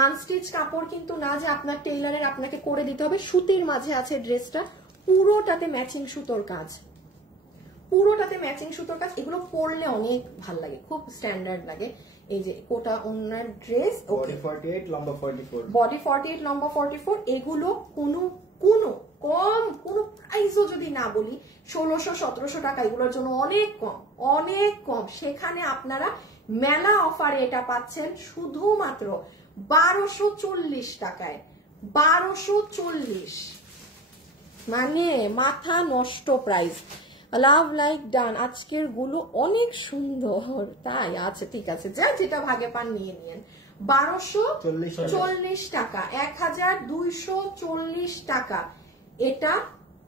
আনস্টিচ কাপড় কিন্তু না যে আপনার টেইলারের আপনাকে করে দিতে হবে, সুতির মাঝে আছে ড্রেসটা, পুরোটাতে ম্যাচিং সুতোর কাজ, পুরোটাতে ম্যাচিং সুতোর কাজ, এগুলো পরলে অনেক ভাল লাগে, খুব স্ট্যান্ডার্ড লাগে। এই যে কোটা ওনার ড্রেস, বডি 48 লম্বা 44, বডি 48 লম্বা 44, এগুলো কোনো কোনো কম কোনো প্রাইসও যদি না বলি 1600-1700 টাকা, এগুলোর জন্য অনেক কম, অনেক কম। সেখানে আপনারা মেলা অফারে এটা পাচ্ছেন শুধুমাত্র 1240 টাকায়, 1240, মানে মাথা নষ্ট প্রাইস। লাভ লাইক ডান, আজকের গুলো অনেক সুন্দর, তাই আচ্ছা ঠিক আছে, যা যেটা ভাগে পান নিয়ে নিয়েন। 1240 টাকা, 1240 টাকা, এটা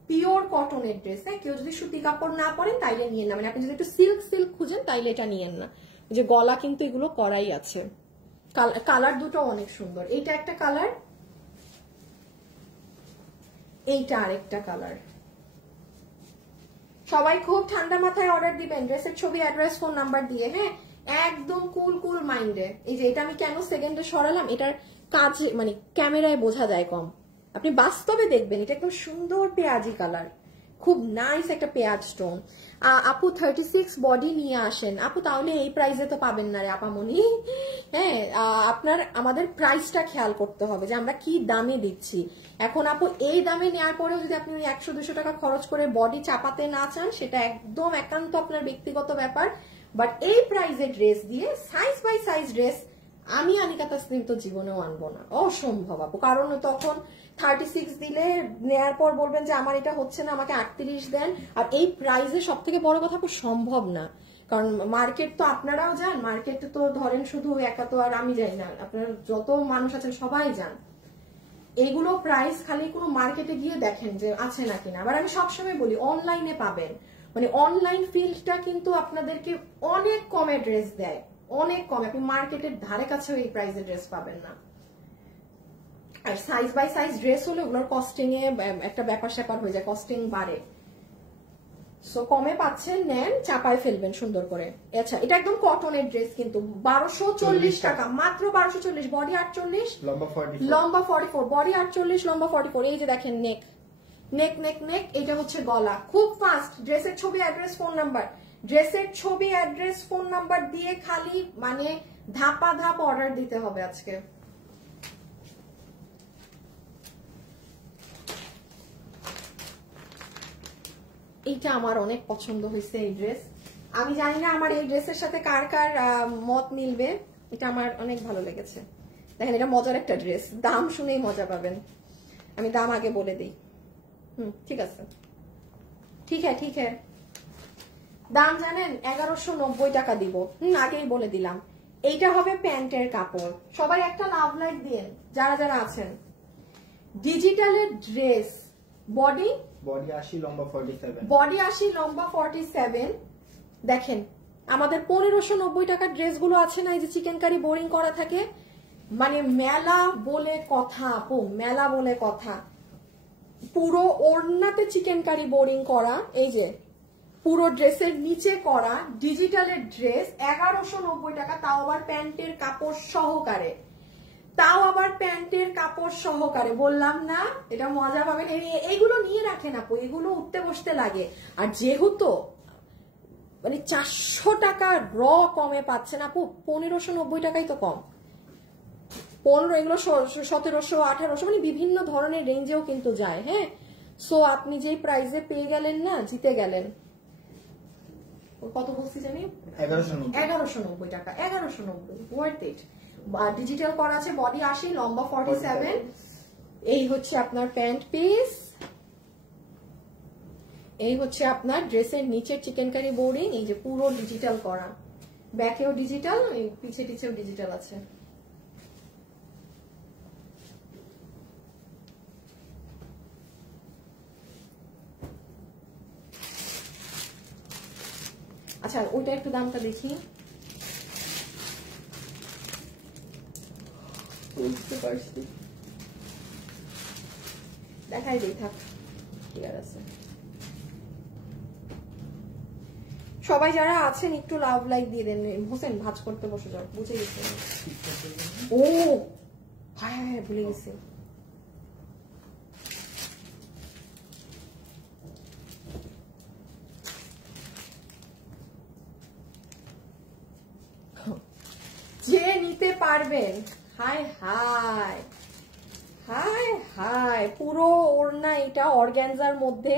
পিওর কটনের ড্রেস, হ্যাঁ। কেউ যদি সুতি কাপড় না পরেন তাইলে নিয়ে নেবেন, আপনি যদি একটু সিল্ক সিল্ক খুঁজেন তাইলে এটা নিয়েন না, যে গলা কিন্তু এগুলো করাই আছে। কালার দুটো অনেক সুন্দর, এইটা একটা কালার, এইটা আরেকটা কালার। সবাই খুব ঠান্ডা মাথায় অর্ডার দিবেন, ড্রেসের ছবি, অ্যাড্রেস, ফোন নাম্বার দিয়ে, হ্যাঁ একদম কুল কুল মাইন্ডে। এই যে এটা আমি কেন সেকেন্ডে সরালাম, এটার কাজ মানে ক্যামেরায় বোঝা যায় কম, আপনি বাস্তবে দেখবেন এটা একদম সুন্দর পেঁয়াজি কালার, খুব নাইস একটা পেঁয়াজ টোন। আপু 36 বডি নিয়ে আসেন আপু, তাহলে এই প্রাইসে তো পাবেন না রে আপামনি, হ্যাঁ আপনার আমাদের প্রাইসটা খেয়াল করতে হবে যে আমরা কি দামে দিচ্ছি। এখন আপু এই দামে নেওয়ার পরেও যদি আপনি 100-200 টাকা খরচ করে বডি চাপাতে না চান, সেটা একদম একান্ত আপনার ব্যক্তিগত ব্যাপার, বাট এই প্রাইসে ড্রেস দিয়ে সাইজ বাই সাইজ ড্রেস আমি আনিকা তাসনিম তো জীবনেও আনবো না, অসম্ভব আপু। কারণ তখন 36 দিলে নেয়ার পর বলবেন যে আমার এটা হচ্ছে না, আমাকে 38 দেন, আর এই প্রাইসে সব থেকে বড় কথা আপু সম্ভব না, কারণ মার্কেট তো আপনারাও যান, মার্কেটে তো ধরেন শুধু একা তো আর আমি যাই না, আপনারা যত মানুষ আছেন সবাই যান, এগুলো প্রাইস খালি কোনো মার্কেটে গিয়ে দেখেন যে আছে নাকি না। আবার আমি সবসময় বলি অনলাইনে পাবেন, মানে অনলাইন ফিল্ডটা কিন্তু আপনাদেরকে অনেক কমে ড্রেস দেয়, অনেক কমে, আপনি মার্কেটের ধারে কাছেও এই প্রাইসে ড্রেস পাবেন না। আর সাইজ বাই সাইজ ড্রেস হলে ওগুলোর কস্টিং এ একটা ব্যাপার স্যাপার হয়ে যায়, কস্টিং বাড়ে, সো কমে পাচ্ছেন, নেন চাপায় ফেলবেন সুন্দর করে। আচ্ছা এটা একদম কটনের ড্রেস কিন্তু 1240 টাকা, মাত্র 1240, বডি 48 লম্বা 44, বডি 48 লম্বা 44। এই যে দেখেন নেক নেক নেক নেক, এটা হচ্ছে গলা, খুব ফাস্ট। ড্রেসের ছবি, অ্যাড্রেস, ফোন নাম্বার, ড্রেসের ছবি, অ্যাড্রেস, ফোন নাম্বার দিয়ে খালি মানে ধাপা ধাপ অর্ডার দিতে হবে আজকে। এইটা আমার অনেক পছন্দ হয়েছে এই ড্রেস, আমি জানি না আমার এই ড্রেসের সাথে কার কার মত মিলবে, এটা আমার অনেক ভালো লেগেছে। দেখেন এটা মজার একটা ড্রেস, দাম শুনেই মজা পাবেন। আমি দাম আগে বলে দিই। ঠিক আছে, ঠিক হ্যাঁ। দাম জানেন 1190 টাকা দিব। আগেই বলে দিলাম। এইটা হবে প্যান্টের কাপড়। সবাই একটা লাভ লাইক দিন যারা যারা আছেন। ডিজিটালের ড্রেস, বডি 80 লম্বা 47, বডি 80 লম্বা 47। দেখেন আমাদের 1590 টাকার ড্রেসগুলো আছে না, এই যে চিকেন কারি বোরিং করা থাকে, মানে মেলা বলে কথা আপু, মেলা বলে কথা। পুরো ওড়নাতে চিকেন কারি বোরিং করা, এই যে পুরো ড্রেসের নিচে করা ডিজিটালের ড্রেস 1190 টাকা, তাও আবার প্যান্টের কাপড় সহকারে, তাও আবার প্যান্টের কাপড় সহকারে। বললাম না এটা মজা পাবেন। এইগুলো নিয়ে রাখেন আপু, এগুলো উঠতে বসতে লাগে। আর যেহেতু মানে 400 টাকা র কমে পাচ্ছেন আপু, 1590 টাকাই তো কম। 15, এগুলো 1700, 1800, মানে বিভিন্ন ধরনের রেঞ্জেও কিন্তু যায়। হ্যাঁ, সো আপনি যেই প্রাইসে পেয়ে গেলেন না, জিতে গেলেন। কত বলছি জানি, 1190 টাকা, 1190, ওয়ার্থ ইট। ডিজিটাল করা আছে, বডি 80 লম্বা 47। এই হচ্ছে আপনার প্যান্ট পিস, এই হচ্ছে আপনার ড্রেসের নিচের চিকেন কারি বোর্ডিং, এই যে পুরো ডিজিটাল করা, ব্যাকেও ডিজিটাল, পিছে টিছেও ডিজিটাল আছে। আচ্ছা ওইটা একটু দামটা দেখি, বুঝতে পারছি, দেখাই দিই, থাক ক্লিয়ার আছে। সবাই যারা আছেন একটু লাভ লাইক দিয়ে দেন। হোসেন ভাজ করতে বসে যাও, বুঝে গেছি। ও হ্যাঁ হ্যাঁ ভুলে গেছি। যে নিতে পারবেন, হাই হাই হাই হাই, পুরো ওড়না এটা অর্গানজার মধ্যে,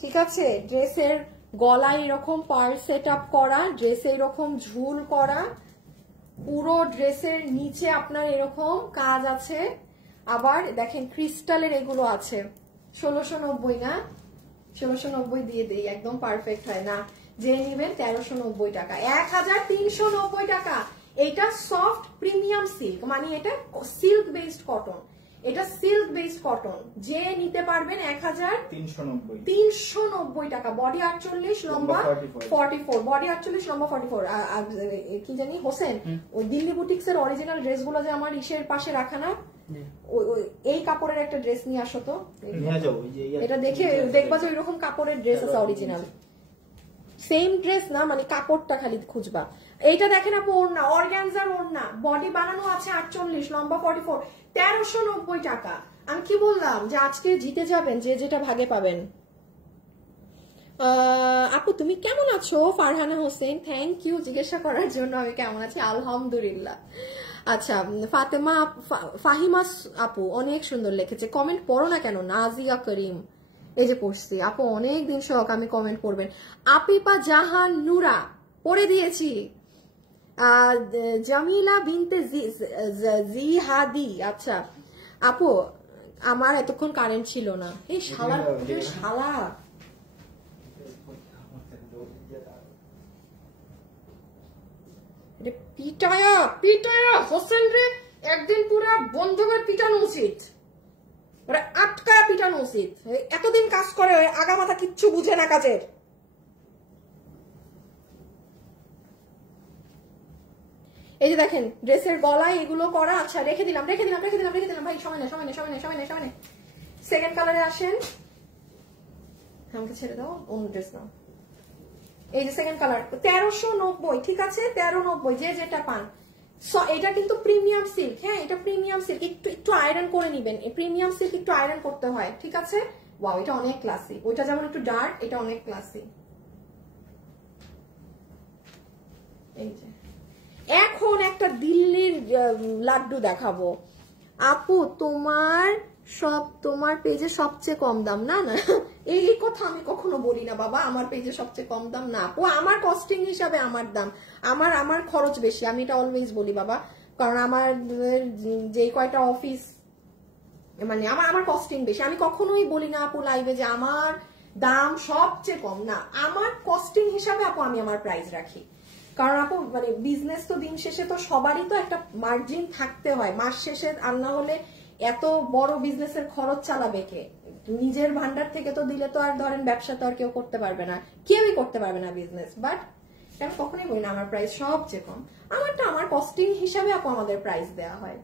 ঠিক আছে। ড্রেসের গলায় এরকম পার্ল সেট আপ করা, ড্রেসে এরকম ঝুল করা, পুরো ড্রেসের নিচে আপনার এরকম কাজ আছে। আবার দেখেন ক্রিস্টালের এগুলো আছে। 1690 না, 1690 দিয়ে দেই, একদম পারফেক্ট হয় না। যে নিবেন 1390 টাকা, 1390 টাকা। এটা সফট প্রিমিয়াম সিল্ক, মানে এটা সিল্ক বেসড কটন, এটা সিল্ক বেসড কটন। যে নিতে পারবেন 1390 টাকা। বডি 48 লম্বা 44, বডি 48 লম্বা 44। কি জানি হোসেন, ওই দিল্লি বুটিক্স এর অরিজিনাল ড্রেস গুলো যে আমার ইসের পাশে রাখা না, এই কাপড়ের একটা ড্রেস নিয়ে আসো তো, এটা দেখে দেখবা যে ওইরকম কাপড়ের ড্রেস আছে অরিজিনাল। সেম ড্রেস না, মানে কাপড়টা খালি খুঁজবা। এইটা দেখেন আপু, ওড়না অর্গানজার ওড়না, বডি বানানো আছে 48 লম্বা 44, 1390 টাকা। আমি কি বললাম যে আজকে জিতে যাবেন, যে যেটা ভাগে পাবেন। আপু তুমি কেমন আছো? ফারহানা হোসেন, থ্যাংক ইউ জিজ্ঞাসা করার জন্য। আমি কেমন আছি আলহামদুলিল্লাহ। আচ্ছা ফাতেমা, ফাহিমা আপু অনেক সুন্দর লিখেছে। কমেন্ট পড়ো না কেন? নাজিয়া করিম, এই যে পড়ছি আপু, অনেক দিন শখ আমি কমেন্ট পড়বেন। আপিপা জাহান নুরা পড়ে দিয়েছি। জামিলা বিনতে জিহাদি, আচ্ছা আপু আমার এতক্ষণ কারেন্ট ছিল না। এই শালা শালা পিটায়া পিটায়া হোসেন রে একদিন পুরা বন্ধকের পিটানো উচিত, ওরা আটকায়া পিটানো উচিত। এতদিন কাজ করে আগা মাথা কিচ্ছু বুঝে না কাজের। এই যে দেখেন ড্রেসের গলায় এগুলো করা। আচ্ছা রেখে দিলাম ভাই, সময় নেই। সেকেন্ড কালারে আসেন, আমাকে ছেড়ে দাও, অন্য ড্রেস নাও। এই যে সেকেন্ড কালার 1390, ঠিক আছে 1390, যে যেটা পান। এটা কিন্তু প্রিমিয়াম সিল্ক, হ্যাঁ এটা প্রিমিয়াম সিল্ক, একটু আয়রন করে নিবেন। প্রিমিয়াম সিল্ক একটু আয়রন করতে হয়, ঠিক আছে। ওয়াও এটা অনেক ক্লাসি, ওইটা যেমন একটু ডার্ক, এটা অনেক ক্লাসি। এই যে এখন একটা দিল্লির লাড্ডু দেখাবো আপু, তোমার সব তোমার পেজে সবচেয়ে কম দাম, না না এই কথা আমি কখনো বলি না বাবা, আমার পেজে সবচেয়ে কম দাম না আপু, আমার কস্টিং হিসাবে আমার দাম, আমার খরচ বেশি, আমি এটা অলওয়েজ বলি বাবা, কারণ আমার যে কয়টা অফিস মানে আমার কস্টিং বেশি, আমি কখনোই বলি না আপু লাইভে যে আমার দাম সবচেয়ে কম, না আমার কস্টিং হিসাবে আপু আমি আমার প্রাইস রাখি, কারণ আপু মানে বিজনেস তো দিন শেষে তো সবারই তো একটা মার্জিন থাকতে হয়, মাস শেষে আর না হলে এত বড় বিজনেসের খরচ চালাবে কে, নিজের ভান্ডার থেকে তো দিলে তো আর ধরেন ব্যবসা তো আর কেউ করতে পারবে না, কেউই করতে পারবে না বিজনেস, বাট আমি কখনোই বলি না আমার প্রাইস সবচেয়ে কম, আমারটা আমার কস্টিং হিসাবে আপু আমাদের প্রাইস দেওয়া হয়,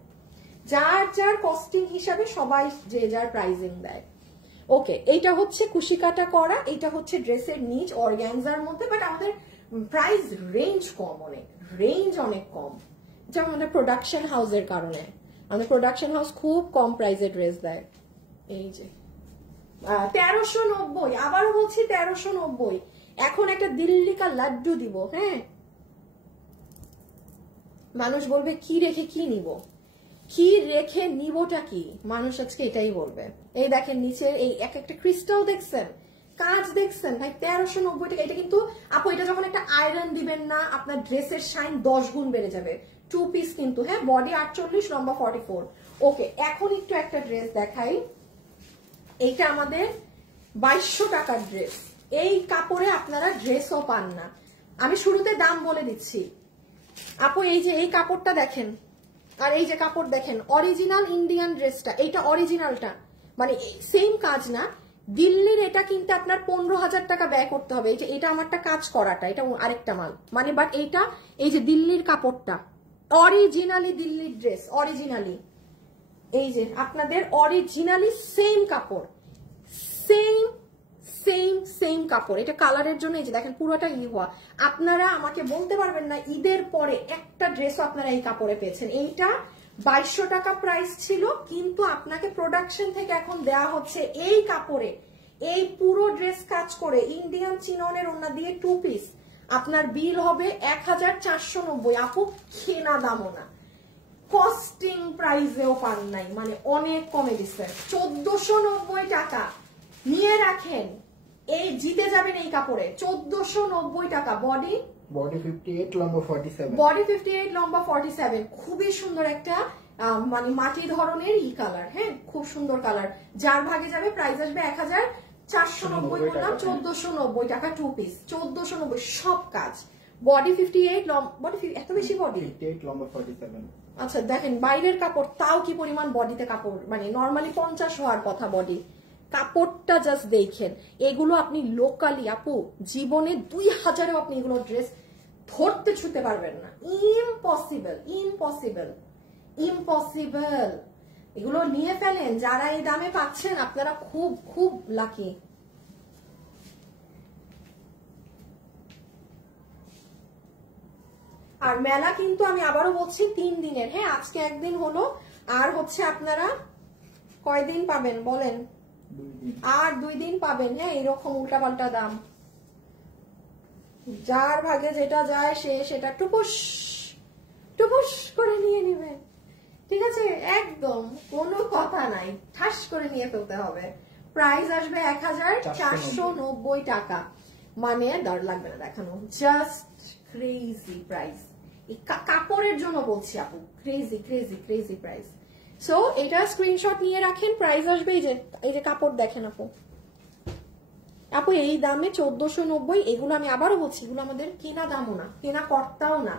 যার যার কস্টিং হিসাবে সবাই যে যার প্রাইজিং দেয়। ওকে, এইটা হচ্ছে কুশি কাটা করা, এটা হচ্ছে ড্রেসের নিচ অর্গানজার মধ্যে, বাট আমাদের প্রাইস রেঞ্জ কম, রেঞ্জ অনেক কম, যেমন আমাদের প্রোডাকশন হাউসের কারণে, আমাদের প্রোডাকশন হাউস খুব কম প্রাইসে ড্রেস দেয়। এই যে 1390, আবারও বলছি 1390, এখন একটা দিল্লি কা লাড্ডু দিব, হ্যাঁ মানুষ বলবে কি রেখে কি নিব, কি রেখে নিবটা কি, মানুষ আজকে এটাই বলবে। এই দেখেন নিচে এই এক একটা ক্রিস্টাল দেখছেন, কাজ দেখছেন ভাই, 1390 টাকা, এটা কিন্তু আপু এটা যখন একটা আয়রন দিবেন না আপনার ড্রেসের শাইন 10 গুণ বেড়ে যাবে, 2 পিস কিন্তু, হ্যাঁ বডি 48 লম্বা 44। ওকে, এখন একটু একটা ড্রেস দেখাই, এইটা আমাদের 2200 টাকার ড্রেস, এই কাপড়ে আপনারা ড্রেসও পান না, আমি শুরুতে দাম বলে দিচ্ছি আপু, এই যে এই কাপড়টা দেখেন, আর এই যে কাপড় দেখেন, অরিজিনাল ইন্ডিয়ান ড্রেসটা, এইটা অরিজিনালটা মানে সেম কাজ না, দিল্লির এটা কিনতে আপনার 15,000 টাকা ব্যয় করতে হবে, এই যে এটা আমারটা কাজ করাটা, এটা আরেকটা মাল মানে, বাট এইটা এই যে দিল্লির কাপড়টা অরিজিনালি দিল্লির ড্রেস, অরিজিনালি এই যে আপনাদের অরিজিনালি সেম কাপড়, সেম সেম সেম কাপড়, এটা কালারের জন্য এই যে দেখেন পুরোটা হওয়া, আপনারা আমাকে বলতে পারবেন না ঈদের পরে একটা ড্রেসও আপনারা এই কাপড়ে পেয়েছেন, এইটা 2200 টাকা প্রাইস ছিল, কিন্তু আপনাকে প্রোডাকশন থেকে এখন দেয়া হচ্ছে এই কাপড়ে, এই পুরো ড্রেস কাজ করে ইন্ডিয়ান চিননের ওড়না দিয়ে 2 পিস, আপনার বিল হবে 1490, আপু কেনা দামও না, কস্টিং প্রাইসেও পান নাই, মানে অনেক কমে দিচ্ছে, 1490 টাকা নিয়ে রাখেন, এই জিতে যাবেন এই কাপড়ে, 1490 টাকা, বডি 58 লম্বা 47, বডি 58 লম্বা 47, খুবই সুন্দর একটা মানে মাটি ধরনের ই কালার, হ্যাঁ খুব সুন্দর কালার, যার ভাগে যাবে প্রাইস আসবে 1490 করলাম 1490 টাকা, 2 পিস 1490, সব কাজ, বডি 58 লম্বা, বডি এত বেশি বডি 58 লম্বা 47, আচ্ছা দেখেন বাইরের কাপড় তাও কি পরিমাণ বডিতে কাপড়, মানে নরমালি 50 হওয়ার কথা বডি, কাপড়টা জাস্ট দেখেন, এগুলো আপনি লোকালি আপু জীবনে 2000-এও আপনি এগুলো ড্রেস ধরতে ছুতে পারবেন না, ইম্পসিবল ইম্পসিবল ইম্পসিবল, এগুলো নিয়ে ফেলেন, যারা এই দামে পাচ্ছেন আপনারা খুব খুব লাকি। আর মেলা কিন্তু আমি আবারও বলছি 3 দিনের, হ্যাঁ আজকে একদিন হলো, আর হচ্ছে আপনারা কয়দিন পাবেন বলেন, আর 2 দিন পাবেন, হ্যাঁ এরকম উল্টাপাল্টা দাম, যার ভাগে যেটা যায় সে সেটা টুপুস টুপুস করে নিয়ে নেবেন, ঠিক আছে, একদম কোনো কথা নাই, ঠাস করে নিয়ে ফেলতে হবে, প্রাইস আসবে 1490 টাকা, মানে দর লাগবে না দেখানো, জাস্ট ক্রেজি প্রাইস, কাপড়ের জন্য বলছি আপু, crazy crazy crazy price. So এটা স্ক্রিনশট নিয়ে রাখেন, প্রাইস আসবে এই যে কাপড় দেখেন আপু, আপু এই দামে 1490, এগুলো আমি আবারও বলছি এগুলো আমাদের কেনা দামও না, কেনা কর্তাও না,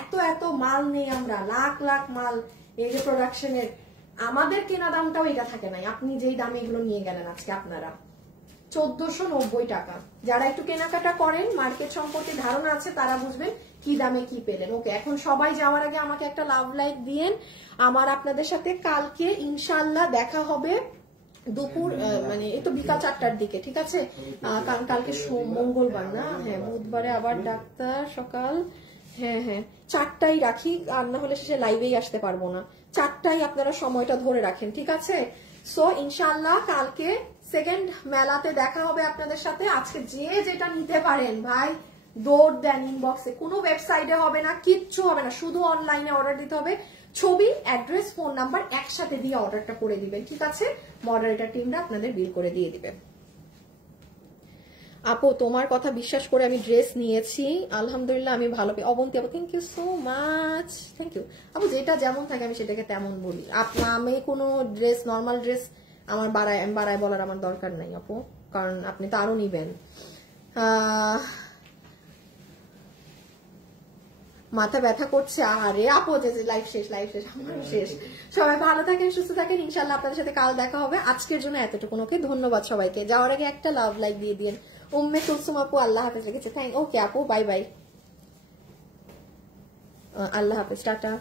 এত এত মাল নেই আমরা, লাখ লাখ মাল, এই যে প্রোডাকশনের, আমাদের কেনা দামটাও এটা থাকে নাই, আপনি যেই দামে এগুলো নিয়ে গেলেন আজকে আপনারা 1490 টাকা, যারা একটু কেনাকাটা করেন মার্কেট সম্পর্কে ধারণা আছে তারা বুঝবেন কি দামে কি পেলেন। ওকে, এখন সবাই যাওয়ার আগে আমাকে একটা লাভ লাইক দিয়েন, আমার আপনাদের সাথে কালকে ইনশাল্লাহ দেখা হবে দুপুর মানে এই তো বিকাল 4টার দিকে, ঠিক আছে, কারণ কালকে মঙ্গলবার না, হ্যাঁ বুধবারে আবার ডাক্তার সকাল, হ্যাঁ হ্যাঁ 4টায় রাখি, আর না হলে শেষে লাইভেই আসতে পারবো না, 4টায় আপনারা সময়টা ধরে রাখেন, ঠিক আছে। সো ইনশাল্লাহ কালকে সেকেন্ড মেলাতে দেখা হবে আপনাদের সাথে, আজকে যে যেটা নিতে পারেন ভাই দৌড় দেন ইনবক্সে, কোনো ওয়েবসাইটে হবে না, কিচ্ছু হবে না, শুধু অনলাইনে অর্ডার দিতে হবে, ছবি, অ্যাড্রেস, ফোন নাম্বার একসাথে দিয়ে অর্ডারটা করে দিবেন, ঠিক আছে? মডারেটর টিমরা আপনাদের বিল করে দিয়ে দিবে। আপু তোমার কথা বিশ্বাস করে আমি ড্রেস নিয়েছি, আলহামদুলিল্লাহ আমি ভালো পেয়ে। অবন্তী আপু thank you so much, thank you আপু। যেটা যেমন থাকে আমি সেটাকে তেমন বলি। আমি কোনো ড্রেস, নর্মাল ড্রেস আমার বাড়ায় বলার আমার দরকার নাই আপু, কারণ আপনি তো আরো নিবেন। মাথা ব্যথা করছে, আরে আপু যে লাইফ শেষ, আমার শেষ। সবাই ভালো থাকেন, সুস্থ থাকেন, ইনশাল্লাহ আপনাদের সাথে কাল দেখা হবে। আজকের জন্য এতটুকু, ওকে? ধন্যবাদ সবাইকে। যাওয়ার আগে একটা লাভ লাইক দিয়ে দিন। উম্মে কুলসুম আপু আল্লাহ হাফেজ লিখেছে, থ্যাংক। ওকে আপু, বাই বাই, আল্লাহ হাফেজ, টাটা।